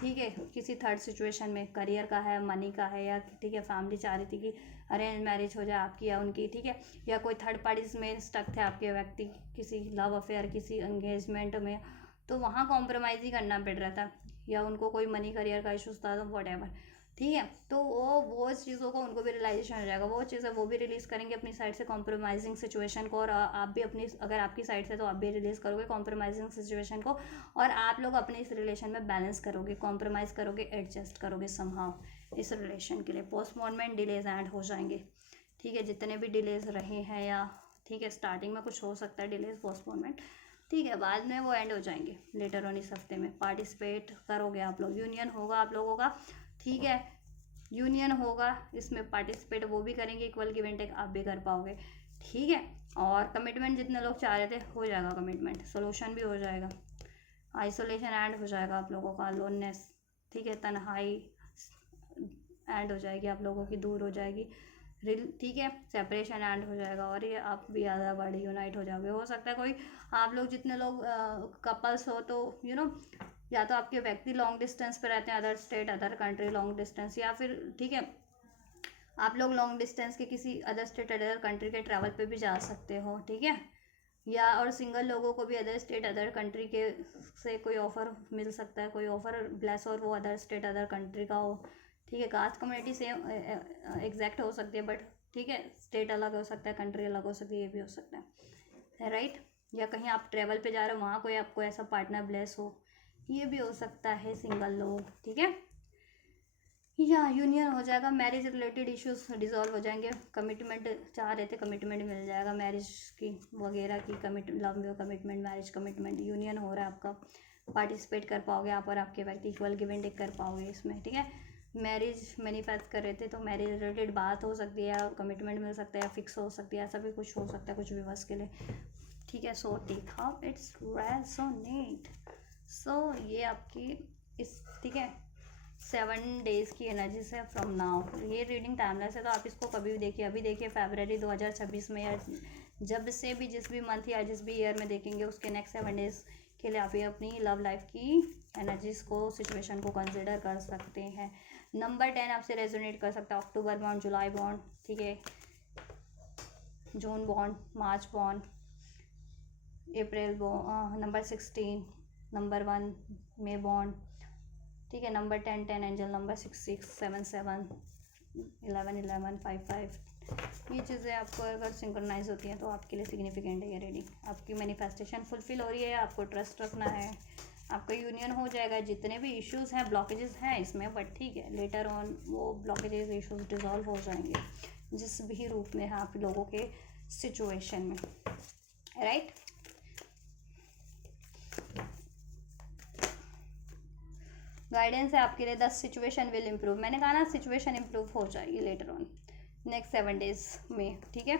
ठीक है, किसी थर्ड सिचुएशन में, करियर का है, मनी का है, या ठीक है फैमिली चाह रही थी कि अरेंज मैरिज हो जाए आपकी या उनकी, ठीक है, या कोई थर्ड पार्टीज में स्टक थे आपके व्यक्ति किसी लव अफेयर, किसी एंगेजमेंट में, तो वहाँ कॉम्प्रोमाइज़ ही करना पड़ रहा था, या उनको कोई मनी करियर का इशूज़ था, वॉट एवर, ठीक है। तो वो चीज़ों को उनको भी रियलाइजेशन हो जाएगा, वो चीज़ें वो भी रिलीज़ करेंगे अपनी साइड से कॉम्प्रोमाइजिंग सिचुएशन को, और आप भी अपनी, अगर आपकी साइड से तो आप भी रिलीज़ करोगे कॉम्प्रोमाइजिंग सिचुएशन को, और आप लोग अपने इस रिलेशन में बैलेंस करोगे, कॉम्प्रोमाइज़ करोगे, एडजस्ट करोगे समहाउ इस रिलेशन के लिए। पोस्टपोनमेंट डिलेज एंड हो जाएंगे, ठीक है, जितने भी डिलेज रहे हैं, या ठीक है स्टार्टिंग में कुछ हो सकता है डिलेज पोस्टपोनमेंट, ठीक है, बाद में वो एंड हो जाएंगे लेटर ऑन इस हफ्ते में। पार्टिसिपेट करोगे आप लोग, यूनियन होगा आप लोगों का, ठीक है, यूनियन होगा, इसमें पार्टिसिपेट वो भी करेंगे, इक्वल गिव एंड टेक आप भी कर पाओगे, ठीक है। और कमिटमेंट जितने लोग चाह रहे थे हो जाएगा, कमिटमेंट सोल्यूशन भी हो जाएगा, आइसोलेशन एंड हो जाएगा आप लोगों का, लोननेस, ठीक है, तन्हाई एंड हो जाएगी आप लोगों की, दूर हो जाएगी, ठीक है, सेपरेशन एंड हो जाएगा, और ये आप भी ज़्यादा बड़ी यूनाइट हो जाओगे। हो सकता है कोई आप लोग जितने लोग कपल्स हो तो या तो आपके व्यक्ति लॉन्ग डिस्टेंस पे रहते हैं, other state, other country, long distance, या फिर ठीक है आप लोग लॉन्ग डिस्टेंस के किसी अदर स्टेट, अदर कंट्री के ट्रैवल पे भी जा सकते हो, ठीक है। या और सिंगल लोगों को भी अदर स्टेट, अदर कंट्री के से कोई ऑफ़र मिल सकता है, कोई ऑफ़र ब्लेस, और वो अदर स्टेट, अदर कंट्री का हो, ठीक है। कास्ट कम्युनिटी सेम एग्जैक्ट हो सकती है, बट ठीक है स्टेट अलग हो सकता है, कंट्री अलग हो सकती है, ये भी हो सकता है, राइट। या कहीं आप ट्रैवल पे जा रहे हो, वहाँ कोई आपको ऐसा पार्टनर ब्लेस हो, ये भी हो सकता है, सिंगल लोग, ठीक है। या यूनियन हो जाएगा, मैरिज रिलेटेड इश्यूज डिजॉल्व हो जाएंगे, कमिटमेंट चाह रहे थे कमिटमेंट मिल जाएगा, मैरिज की वगैरह की, love commitment, marriage commitment, union हो रहा है आपका, पार्टिसिपेट कर पाओगे आप और आपके व्यक्ति, इक्वल गिव एंड टेक कर पाओगे इसमें, ठीक है। मैरिज मैनिफेस्ट कर रहे थे तो मैरिज रिलेटेड बात हो सकती है, या कमिटमेंट मिल सकता है, या फिक्स हो सकती है, ऐसा भी कुछ हो सकता है कुछ विवश के लिए, ठीक है। So take how it's resonate, so ये आपकी इस, ठीक है, 7 डेज़ की एनर्जी से फ्रॉम नाउ, ये रीडिंग टाइमलेस है, तो आप इसको कभी भी देखिए, अभी देखिए फरवरी 2026 में, या जब से भी जिस भी मंथ या जिस भी ईयर में देखेंगे, उसके नेक्स्ट 7 डेज़ के लिए आप ये अपनी लव लाइफ की एनर्जीज को, सिचुएशन को कंसिडर कर सकते हैं। नंबर 10 आपसे रेजोनेट कर सकता है, अक्टूबर बॉन्ड, जुलाई बॉन्ड, ठीक है, जून बॉन्ड, मार्च बॉन्ड, अप्रैल बॉन्ड, नंबर 16, नंबर 1 मे बॉन्ड, ठीक है, नंबर 10 10 एंजल, नंबर 6 6 7 7 11 11 5 5, ये चीज़ें आपको अगर सिंक्रोनाइज होती हैं तो आपके लिए सिग्निफिकेंट है ये रीडिंग, आपकी मैनिफेस्टेशन फुलफिल हो रही है, आपको ट्रस्ट रखना है, आपका यूनियन हो जाएगा, जितने भी इश्यूज हैं, ब्लॉकेजेस हैं इसमें, बट ठीक है लेटर ऑन वो ब्लॉकेजेस इश्यूज डिजॉल्व हो जाएंगे, जिस भी रूप में है आप लोगों के सिचुएशन में, राइट। गाइडेंस है आपके लिए, 10 सिचुएशन विल इम्प्रूव, मैंने कहा ना सिचुएशन इम्प्रूव हो जाएगी लेटर ऑन नेक्स्ट 7 डेज में, ठीक है।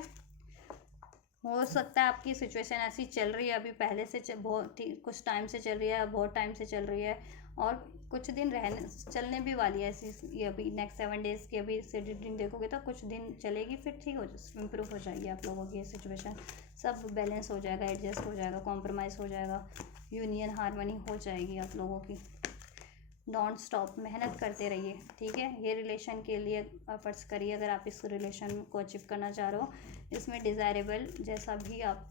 हो सकता है आपकी सिचुएशन ऐसी चल रही है अभी, पहले से बहुत कुछ टाइम से चल रही है, बहुत टाइम से चल रही है, और कुछ दिन रहने चलने भी वाली है ऐसी, ये अभी नेक्स्ट 7 डेज़ की अभी से रीडिंग देखोगे तो कुछ दिन चलेगी, फिर ठीक हो इम्प्रूव हो जाएगी आप लोगों की ये सिचुएशन, सब बैलेंस हो जाएगा, एडजस्ट हो जाएगा, कॉम्प्रोमाइज़ हो जाएगा, यूनियन हारमोनी हो जाएगी आप लोगों की। डोंट स्टॉप, मेहनत करते रहिए, ठीक है। ये रिलेशन के लिए एफर्ट्स करिए, अगर आप इस रिलेशन को अचीव करना चाह रहे हो, इसमें डिज़ायरेबल जैसा भी आप,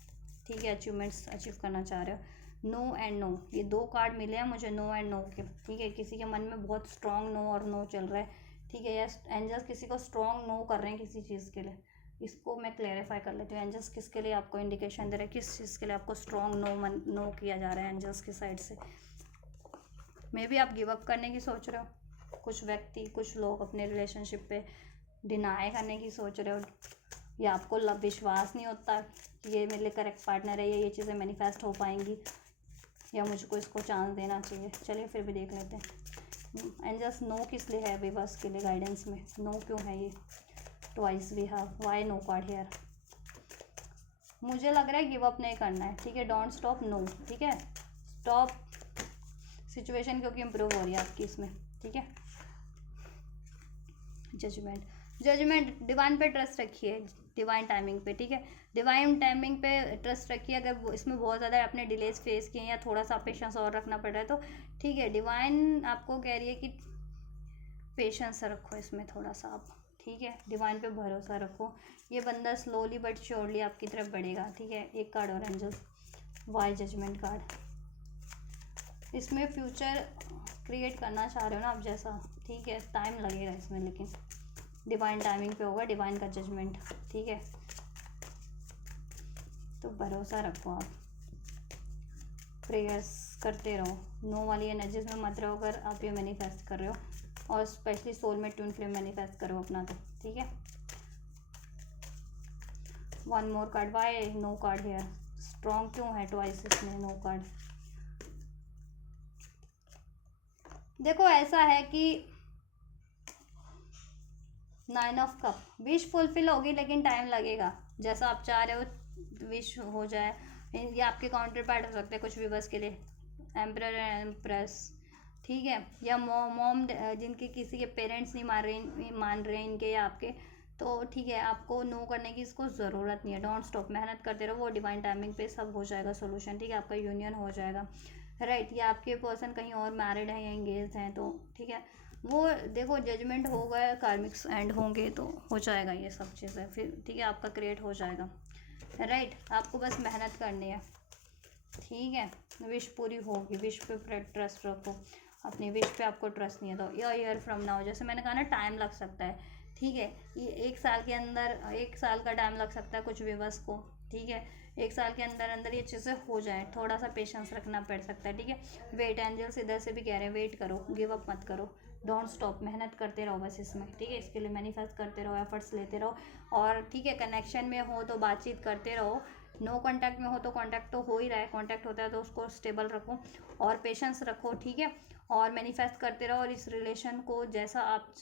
ठीक है, अचीवमेंट्स अचीव करना चाह रहे हो। नो एंड नो, ये 2 कार्ड मिले हैं मुझे, नो एंड नो के, ठीक है। किसी के मन में बहुत स्ट्रॉन्ग नो और नो चल रहा है, ठीक है, या एंजल्स किसी को स्ट्रॉन्ग नो कर रहे हैं किसी चीज़ के लिए, इसको मैं क्लैरिफाई कर लेती हूँ। एंजल्स किसके लिए आपको इंडिकेशन दे रहे हैं, किस चीज़ के लिए आपको स्ट्रॉन्ग नो किया जा रहा है एंजल्स की साइड से। मे बी आप गिव अप करने की सोच रहे हो, कुछ व्यक्ति, कुछ लोग अपने रिलेशनशिप पे डिनाई करने की सोच रहे हो, या आपको विश्वास नहीं होता कि ये मेरे लिए करेक्ट पार्टनर है, ये चीज़ें मैनिफेस्ट हो पाएंगी, या मुझको इसको चांस देना चाहिए। चलिए फिर भी देख लेते हैं एंजल्स नो किस लिए है विवर्स के लिए गाइडेंस में, नो क्यों है ये twice we have, why no card here. मुझे लग रहा है गिव अप नहीं करना है, ठीक है, डोंट स्टॉप, नो, ठीक है, स्टॉप सिचुएशन क्योंकि इम्प्रूव हो रही है आपकी इसमें, ठीक है। जजमेंट, जजमेंट, डिवाइन पे ट्रस्ट रखिए, डिवाइन टाइमिंग पे, ठीक है, डिवाइन टाइमिंग पे ट्रस्ट रखिए। अगर इसमें बहुत ज़्यादा आपने डिलेज फेस किए या थोड़ा सा पेशेंस और रखना पड़ रहा है तो ठीक है, डिवाइन आपको कह रही है कि पेशेंस रखो इसमें थोड़ा सा आप, ठीक है, डिवाइन पे भरोसा रखो। ये बंदा स्लोली बट श्योरली आपकी तरफ बढ़ेगा, ठीक है। एक कार्ड और एंजल, वाई जजमेंट कार्ड। इसमें फ्यूचर क्रिएट करना चाह रहे हो ना आप जैसा, ठीक है, टाइम लगेगा इसमें, लेकिन डिवाइन टाइमिंग पे होगा, डिवाइन का जजमेंट, ठीक है। तो भरोसा रखो आप, प्रेयर्स करते रहो, नो वाली एनर्जीज में मत रहो अगर आप ये मैनिफेस्ट कर रहे हो, और specially soulmate twin flame manifest करो अपना तो, ठीक है। One more card, why no card here, strong क्यों है ट्वाइस इसमें नो कार्ड। देखो ऐसा है कि 9 ऑफ कप, विश फुलफिल होगी लेकिन टाइम लगेगा, जैसा आप चाह रहे हो विश हो जाए। ये आपके काउंटर पार्ट हो सकते हैं कुछ भी बस के लिए, एम्परर एंड एम्प्रेस, ठीक है, या मॉम जिनके किसी के पेरेंट्स नहीं मान रहे इनके या आपके, तो ठीक है, आपको नो करने की इसको ज़रूरत नहीं है। डोंट स्टॉप, मेहनत करते रहो, वो डिवाइन टाइमिंग पे सब हो जाएगा सोल्यूशन, ठीक है, आपका यूनियन हो जाएगा, राइट। या आपके पर्सन कहीं और मैरिड है या इंगेज हैं तो ठीक है, वो देखो जजमेंट होगा, कार्मिक्स एंड होंगे तो हो जाएगा ये सब चीज़ें फिर, ठीक है, आपका क्रिएट हो जाएगा, राइट। आपको बस मेहनत करनी है, ठीक है, विश पूरी होगी, विश पे ट्रस्ट रखो, अपनी विश पे आपको ट्रस्ट नहीं है तो ईयर फ्रॉम नाउ, जैसे मैंने कहा ना, टाइम लग सकता है, ठीक है, ये 1 साल के अंदर, 1 साल का टाइम लग सकता है कुछ विवश को, ठीक है, 1 साल के अंदर अंदर ये चीज़ें हो जाएं, थोड़ा सा पेशेंस रखना पड़ सकता है, ठीक है। वेट, एंजल्स इधर से भी कह रहे हैं वेट करो, गिव अप मत करो, डोंट स्टॉप, मेहनत करते रहो बस इसमें, ठीक है, इसके लिए मैनिफेस्ट करते रहो, एफर्ट्स लेते रहो, और ठीक है, कनेक्शन में हो तो बातचीत करते रहो, नो कांटेक्ट में हो तो कांटेक्ट तो हो ही रहा है, कांटेक्ट होता है तो उसको स्टेबल रखो और पेशेंस रखो, ठीक है, और मैनिफेस्ट करते रहो, और इस रिलेशन को जैसा आप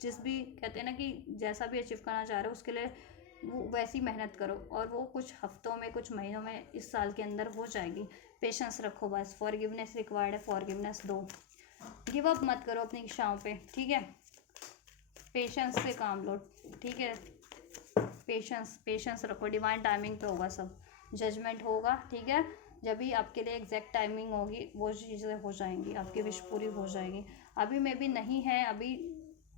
जिस भी कहते हैं ना कि जैसा भी अचीव करना चाह रहे हो उसके लिए वो वैसी मेहनत करो, और वो कुछ हफ्तों में, कुछ महीनों में, इस साल के अंदर हो जाएगी। पेशेंस रखो बस, फॉरगिवनेस रिक्वायर्ड है, फॉरगिवनेस दो, गिव अप मत करो अपनी इच्छाओं पे, ठीक है, पेशेंस से काम लो, ठीक है, पेशेंस रखो, डिवाइन टाइमिंग पे होगा सब, जजमेंट होगा, ठीक है, जब भी आपके लिए एग्जैक्ट टाइमिंग होगी वो चीज़ें हो जाएंगी, आपकी विश पूरी हो जाएगी। अभी मे भी नहीं है, अभी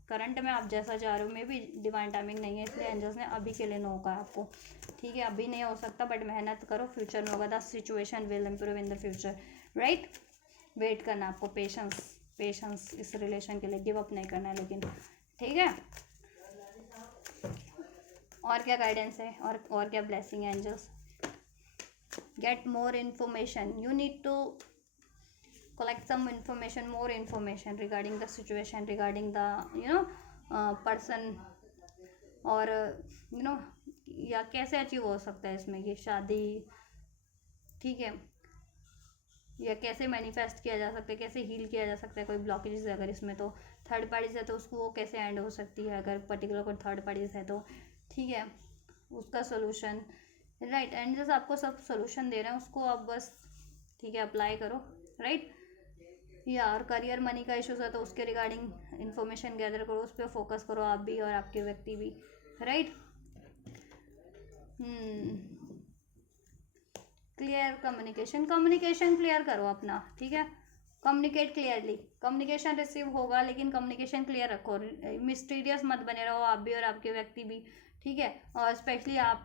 करंट में आप जैसा चाह रहे हो मे भी डिवाइन टाइमिंग नहीं है, इसलिए एंजल्स ने अभी के लिए नो कहा आपको, ठीक है, अभी नहीं हो सकता, बट मेहनत करो, फ्यूचर में होगा, the situation will improve in the future, right. Wait करना आपको, पेशेंस इस रिलेशन के लिए, गिव अप नहीं करना है लेकिन, ठीक है। और क्या गाइडेंस है, और क्या ब्लेसिंग है angels. Get more information, you need to collect some information, more information regarding the situation, regarding the person, और या कैसे अचीव हो सकता है इसमें ये शादी, ठीक है, या कैसे मैनिफेस्ट किया जा सकता है, कैसे हील किया जा सकता है, कोई ब्लॉकेजेस है अगर इसमें तो, थर्ड पार्टीज है तो उसको वो कैसे एंड हो सकती है अगर पर्टिकुलर कोई थर्ड पार्टीज है तो, ठीक है, उसका सोल्यूशन, राइट। एंड जैसे आपको सब सोल्यूशन दे रहे हैं उसको आप बस, ठीक है, अप्लाई करो, राइट। या और करियर मनी का इश्यूज है तो उसके रिगार्डिंग इन्फॉर्मेशन गैदर करो, उस पर फोकस करो आप भी और आपके व्यक्ति भी, राइट। क्लियर कम्युनिकेशन क्लियर करो अपना, ठीक है, कम्युनिकेट क्लियरली, कम्युनिकेशन रिसीव होगा लेकिन कम्युनिकेशन क्लियर रखो, मिस्टीरियस मत बने रहो आप भी और आपके व्यक्ति भी, ठीक है, और स्पेशली आप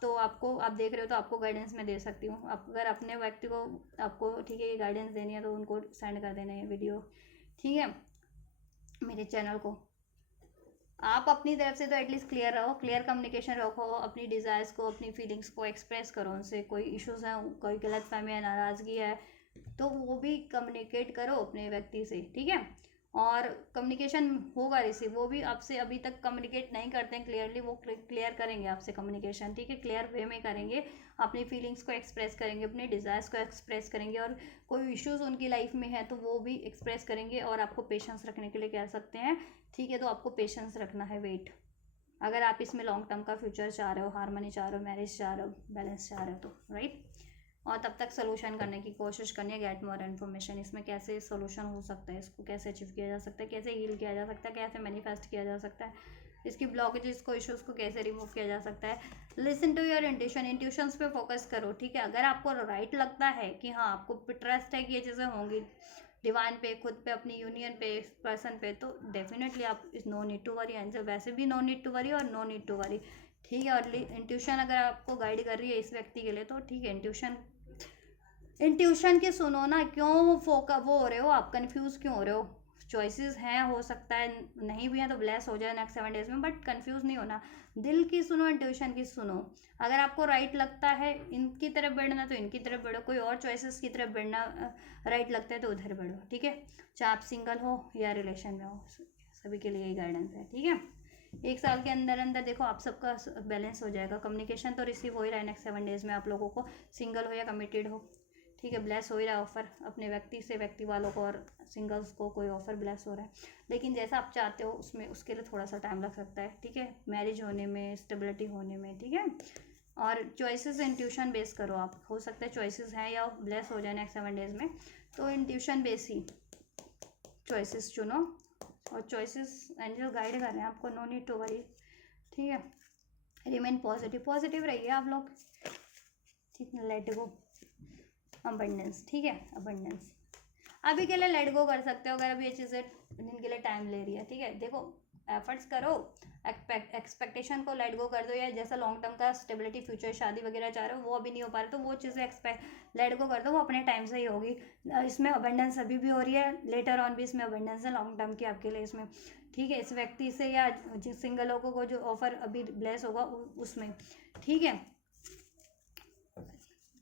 तो आपको, आप देख रहे हो तो आपको गाइडेंस मैं दे सकती हूँ, आप अगर अपने व्यक्ति को आपको, ठीक है, ये गाइडेंस देनी है तो उनको सेंड कर देना है वीडियो, ठीक है, मेरे चैनल को। आप अपनी तरफ से तो एटलीस्ट क्लियर रहो, क्लियर कम्युनिकेशन रखो, अपनी डिज़ायर्स को, अपनी फीलिंग्स को एक्सप्रेस करो उनसे, कोई इश्यूज हैं, कोई गलतफहमी है, नाराज़गी है तो वो भी कम्युनिकेट करो अपने व्यक्ति से, ठीक है, और कम्युनिकेशन होगा रिसीव, वो भी आपसे अभी तक कम्युनिकेट नहीं करते हैं क्लियरली, वो क्लियर करेंगे आपसे कम्युनिकेशन, ठीक है, क्लियर वे में करेंगे, अपनी फीलिंग्स को एक्सप्रेस करेंगे, अपने डिज़ायर्स को एक्सप्रेस करेंगे, और कोई इश्यूज उनकी लाइफ में है तो वो भी एक्सप्रेस करेंगे, और आपको पेशेंस रखने के लिए कह सकते हैं, ठीक है, तो आपको पेशेंस रखना है, वेट, अगर आप इसमें लॉन्ग टर्म का फ्यूचर चाह रहे हो, हारमनी चाह रहे हो, मैरिज चाह रहे हो, बैलेंस चाह रहे हो तो, राइट। और तब तक सोल्यूशन करने की कोशिश करनी है, गेट मोर इन्फॉर्मेशन, इसमें कैसे सोल्यूशन हो सकता है, इसको कैसे अचीव किया जा सकता है, कैसे हील किया जा सकता है, कैसे मैनिफेस्ट किया जा सकता है, इसकी ब्लॉकेजेस को, इश्यूज को कैसे रिमूव किया जा सकता है। Listen to your intuition, intuitions पे फोकस करो, ठीक है। अगर आपको राइट लगता है कि हाँ आपको ट्रस्ट है कि ये चीज़ें होंगी डिवाइन पे, खुद पे, अपनी यूनियन पे, पर्सन पे, तो डेफिनेटली आप इस no need to worry answer, वैसे भी नो नीड टू वरी और नो नीड टू वरी, ठीक है। और इंट्यूशन अगर आपको गाइड कर रही है इस व्यक्ति के लिए तो ठीक है, इंट्यूशन की सुनो ना। क्यों वो हो रहे हो आप, कंफ्यूज क्यों हो रहे हो। चॉइसेस हैं, हो सकता है नहीं भी है तो ब्लेस हो जाए नेक्स्ट 7 डेज में, बट कंफ्यूज नहीं होना। दिल की सुनो, इंट्यूशन की सुनो। अगर आपको राइट लगता है इनकी तरफ बढ़ना तो इनकी तरफ बढ़ो, कोई और चॉइसेस की तरफ बढ़ना राइट लगता है तो उधर बढ़ो, ठीक है। चाहे आप सिंगल हो या रिलेशन में हो, सभी के लिए यही गाइडेंस है, ठीक है। 1 साल के अंदर अंदर देखो आप सबका बैलेंस हो जाएगा। कम्युनिकेशन तो रिसीव हो ही रहा है नेक्स्ट 7 डेज में आप लोगों को, सिंगल हो या कमिटेड हो, ठीक है। ब्लेस हो ही रहा है ऑफर अपने व्यक्ति से, व्यक्ति वालों को और सिंगल्स को कोई ऑफर ब्लेस हो रहा है, लेकिन जैसा आप चाहते हो उसमें उसके लिए थोड़ा सा टाइम लग सकता है, ठीक है। मैरिज होने में, स्टेबिलिटी होने में, ठीक है। और चॉइसेस इंट्यूशन बेस करो आप, हो सकता है चॉइसेस हैं या ब्लेस हो जाए नेक्स्ट 7 डेज में, तो इंट्यूशन बेस ही चॉइसेस चुनो। और चॉइसेस एंजल गाइड कर रहे हैं आपको, नो नीड टू वरी, ठीक है। रिमेन पॉजिटिव, पॉजिटिव रहिए आप लोग, ठीक है। लेट गो, अबंडेंस, ठीक है। अबंडेंस अभी के लिए लेट गो कर सकते हो अगर अभी ये चीज़ें जिनके लिए टाइम ले रही है, ठीक है। देखो एफर्ट्स करो, एक्सपेक्टेशन को लेट गो कर दो, या जैसा लॉन्ग टर्म का स्टेबिलिटी, फ्यूचर, शादी वगैरह चाह रहे हो वो अभी नहीं हो पा रहा तो वो चीज़ें लेट गो कर दो, वो अपने टाइम से ही होगी। इसमें अबंडेंस अभी भी हो रही है, लेटर ऑन भी इसमें अबंडेंस है लॉन्ग टर्म की आपके लिए इसमें, ठीक है। इस व्यक्ति से या जिस सिंगल लोगों को जो ऑफर अभी ब्लेस होगा उसमें, ठीक है।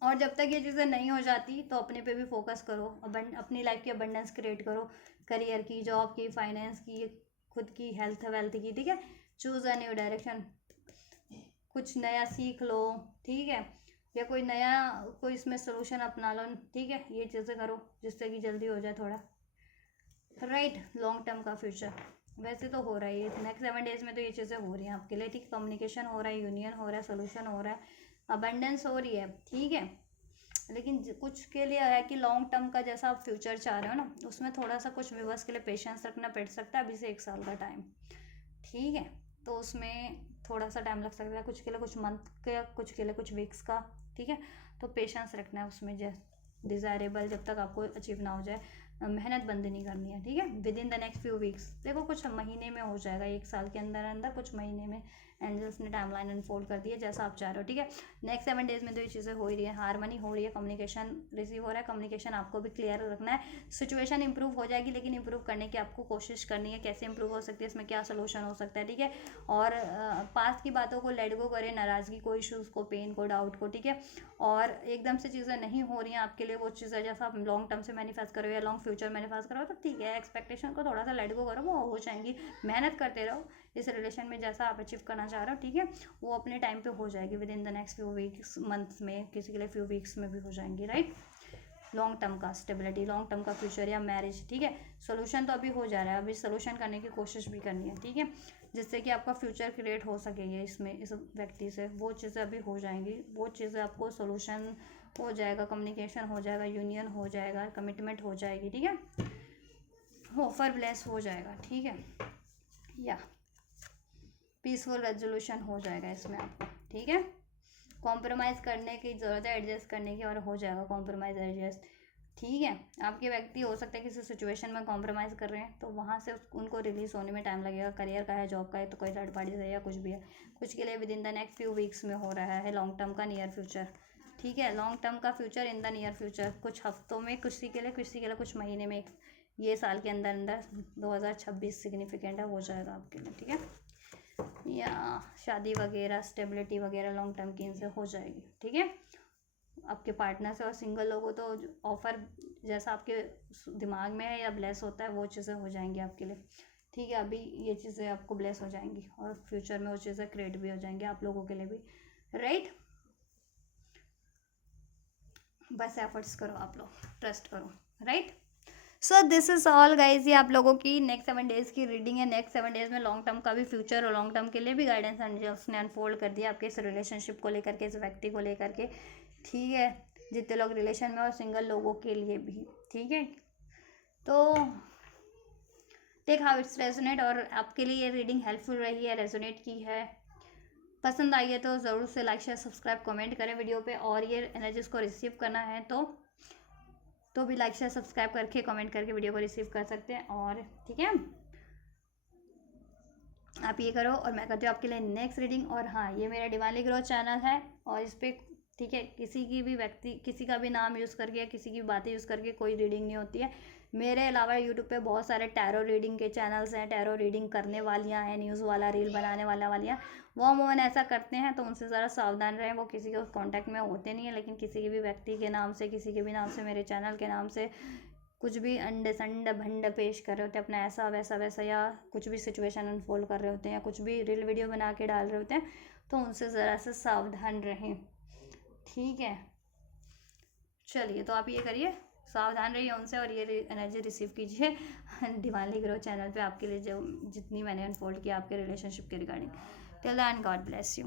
और जब तक ये चीज़ें नहीं हो जाती तो अपने पे भी फोकस करो, अपनी लाइफ की अबंडेंस क्रिएट करो, करियर की, जॉब की, फाइनेंस की, खुद की हेल्थ वेल्थ की, ठीक है। चूज़ अ न्यू डायरेक्शन, कुछ नया सीख लो, ठीक है। या कोई इसमें सोल्यूशन अपना लो, ठीक है। ये चीज़ें करो जिससे कि जल्दी हो जाए थोड़ा, राइट। लॉन्ग टर्म का फ्यूचर वैसे तो हो रहा है नेक्स्ट 7 डेज में, तो ये चीज़ें हो रही हैं आपके लिए, ठीक। कम्युनिकेशन हो रहा है, यूनियन हो रहा है, सोल्यूशन हो रहा है, अबंडेंस हो रही है, ठीक है। लेकिन कुछ के लिए है कि लॉन्ग टर्म का जैसा आप फ्यूचर चाह रहे हो ना, उसमें थोड़ा सा कुछ व्यूअर्स के लिए पेशेंस रखना पड़ सकता है अभी से 1 साल का टाइम, ठीक है। तो उसमें थोड़ा सा टाइम लग सकता है, कुछ के लिए कुछ मंथ का, कुछ के लिए कुछ वीक्स का, ठीक है। तो पेशेंस रखना है उसमें, डिज़ायरेबल जब तक आपको अचीव ना हो जाए, मेहनत बंद नहीं करनी है, ठीक है। With in the next few weeks, देखो कुछ महीने में हो जाएगा, 1 साल के अंदर अंदर कुछ महीने में एंजल्स ने टाइमलाइन अनफोल्ड कर दी है जैसा आप चाह रहे हो, ठीक है। नेक्स्ट 7 डेज में तो ये चीज़ें हो ही रही है, हारमनी हो रही है, कम्युनिकेशन रिसीव हो रहा है, कम्युनिकेशन आपको भी क्लियर रखना है। सिचुएशन इंप्रूव हो जाएगी, लेकिन इंप्रूव करने की आपको कोशिश करनी है, कैसे इंप्रूव हो सकती है, इसमें क्या सोल्यूशन हो सकता है, ठीक है। और पास्ट की बातों को लेट गो करें, नाराज़गी को, इश्यूज़ को, पेन को, डाउट को, ठीक है। और एकदम से चीज़ें नहीं हो रही हैं आपके लिए वो चीज़ें, जैसा आप लॉन्ग टर्म से मैनिफेस्ट करो या लॉन्ग फ्यूचर मैनिफेस्ट करो तो ठीक है, एक्सपेक्टेशन को थोड़ा सा लेट गो करो, वो हो जाएंगी। मेहनत करते रहो इस रिलेशन में, जैसा आप अचीव करना चाह रहे हो, ठीक है। वो अपने टाइम पे हो जाएगी, with in the next few weeks, months में, किसी के लिए फ्यू वीक्स में भी हो जाएंगी, राइट। लॉन्ग टर्म का स्टेबिलिटी, लॉन्ग टर्म का फ्यूचर या मैरिज, ठीक है। सोल्यूशन तो अभी हो जा रहा है, अभी सोल्यूशन करने की कोशिश भी करनी है, ठीक है, जिससे कि आपका फ्यूचर क्रिएट हो सके इसमें, इस व्यक्ति से, वो चीज़ें अभी हो जाएंगी, वो चीज़ें आपको सोल्यूशन हो जाएगा, कम्युनिकेशन हो जाएगा, यूनियन हो जाएगा, कमिटमेंट हो जाएगी, ठीक है। ऑफर ब्लेस हो जाएगा, ठीक है। या पीसफुल रेजोल्यूशन हो जाएगा इसमें आपको, ठीक है। कॉम्प्रोमाइज़ करने की ज़रूरत है, एडजस्ट करने की, और हो जाएगा कॉम्प्रोमाइज़ एडजस्ट, ठीक है। आपके व्यक्ति हो सकता है किसी सिचुएशन में कॉम्प्रोमाइज़ कर रहे हैं तो वहाँ से उनको रिलीज़ होने में टाइम लगेगा, करियर का है, जॉब का है, तो कोई थर्ड पार्टी से या कुछ भी है, कुछ के लिए with in the next few weeks में हो रहा है लॉन्ग टर्म का नियर फ्यूचर, ठीक है। लॉन्ग टर्म का future in the near future, कुछ हफ्तों में, किसी के लिए कुछ महीने में, ये साल के अंदर अंदर 2026 सिग्निफिकेंट है, हो जाएगा आपके लिए, ठीक है। या शादी वगैरह, स्टेबिलिटी वगैरह लॉन्ग टर्म की इनसे हो जाएगी, ठीक है। आपके पार्टनर से, और सिंगल लोगों तो ऑफर जैसा आपके दिमाग में है या ब्लेस होता है वो चीज़ें हो जाएंगी आपके लिए, ठीक है। अभी ये चीज़ें आपको ब्लेस हो जाएंगी और फ्यूचर में वो चीज़ें क्रिएट भी हो जाएंगी आप लोगों के लिए भी, राइट। बस एफर्ट्स करो आप लोग, ट्रस्ट करो, right. So this is all guys, ये आप लोगों की नेक्स्ट 7 डेज़ की रीडिंग है। नेक्स्ट 7 डेज़ में लॉन्ग टर्म का भी फ्यूचर और लॉन्ग टर्म के लिए भी गाइडेंस एंजल्स ने अनफोल्ड कर दिया आपके इस रिलेशनशिप को लेकर के, इस व्यक्ति को लेकर के, ठीक है। जितने लोग रिलेशन में और सिंगल लोगों के लिए भी, ठीक है। तो टेक हाउ इट्स रेजोनेट। और आपके लिए ये रीडिंग हेल्पफुल रही है, रेजोनेट की है, पसंद आई है तो ज़रूर से लाइक शेयर सब्सक्राइब कमेंट करें वीडियो पे। और ये एनर्जीज को रिसीव करना है तो भी लाइक शेयर सब्सक्राइब करके कमेंट करके वीडियो को रिसीव कर सकते हैं। और ठीक है, आप ये करो और मैं करती हूँ आपके लिए नेक्स्ट रीडिंग। और हाँ, ये मेरा डिवाइनली ग्रोथ चैनल है और इस पर ठीक है किसी की भी व्यक्ति किसी का भी नाम यूज़ करके या किसी की बातें यूज़ करके कोई रीडिंग नहीं होती है। मेरे अलावा यूट्यूब पे बहुत सारे टैरो रीडिंग के चैनल्स हैं, टैरो रीडिंग करने वालियाँ हैं, न्यूज़ वाला रील बनाने वालियाँ, वो अमूमन ऐसा करते हैं, तो उनसे ज़रा सावधान रहें। वो किसी के कॉन्टैक्ट में होते नहीं है, लेकिन किसी के भी व्यक्ति के नाम से, किसी के भी नाम से, मेरे चैनल के नाम से कुछ भी अंड संड भंड पेश कर रहे होते हैं, अपना ऐसा वैसा वैसा, या कुछ भी सिचुएशन अनफोल्ड कर रहे होते हैं, या कुछ भी रील वीडियो बना के डाल रहे होते हैं, तो उनसे ज़रा सा सावधान रहें। ठीक है, चलिए तो आप ये करिए, सावधान रहिए उनसे और ये एनर्जी रिसीव कीजिए डिवाइनली ग्रो चैनल पे आपके लिए जो जितनी मैंने अनफोल्ड किया आपके रिलेशनशिप के regarding. Till then God bless you.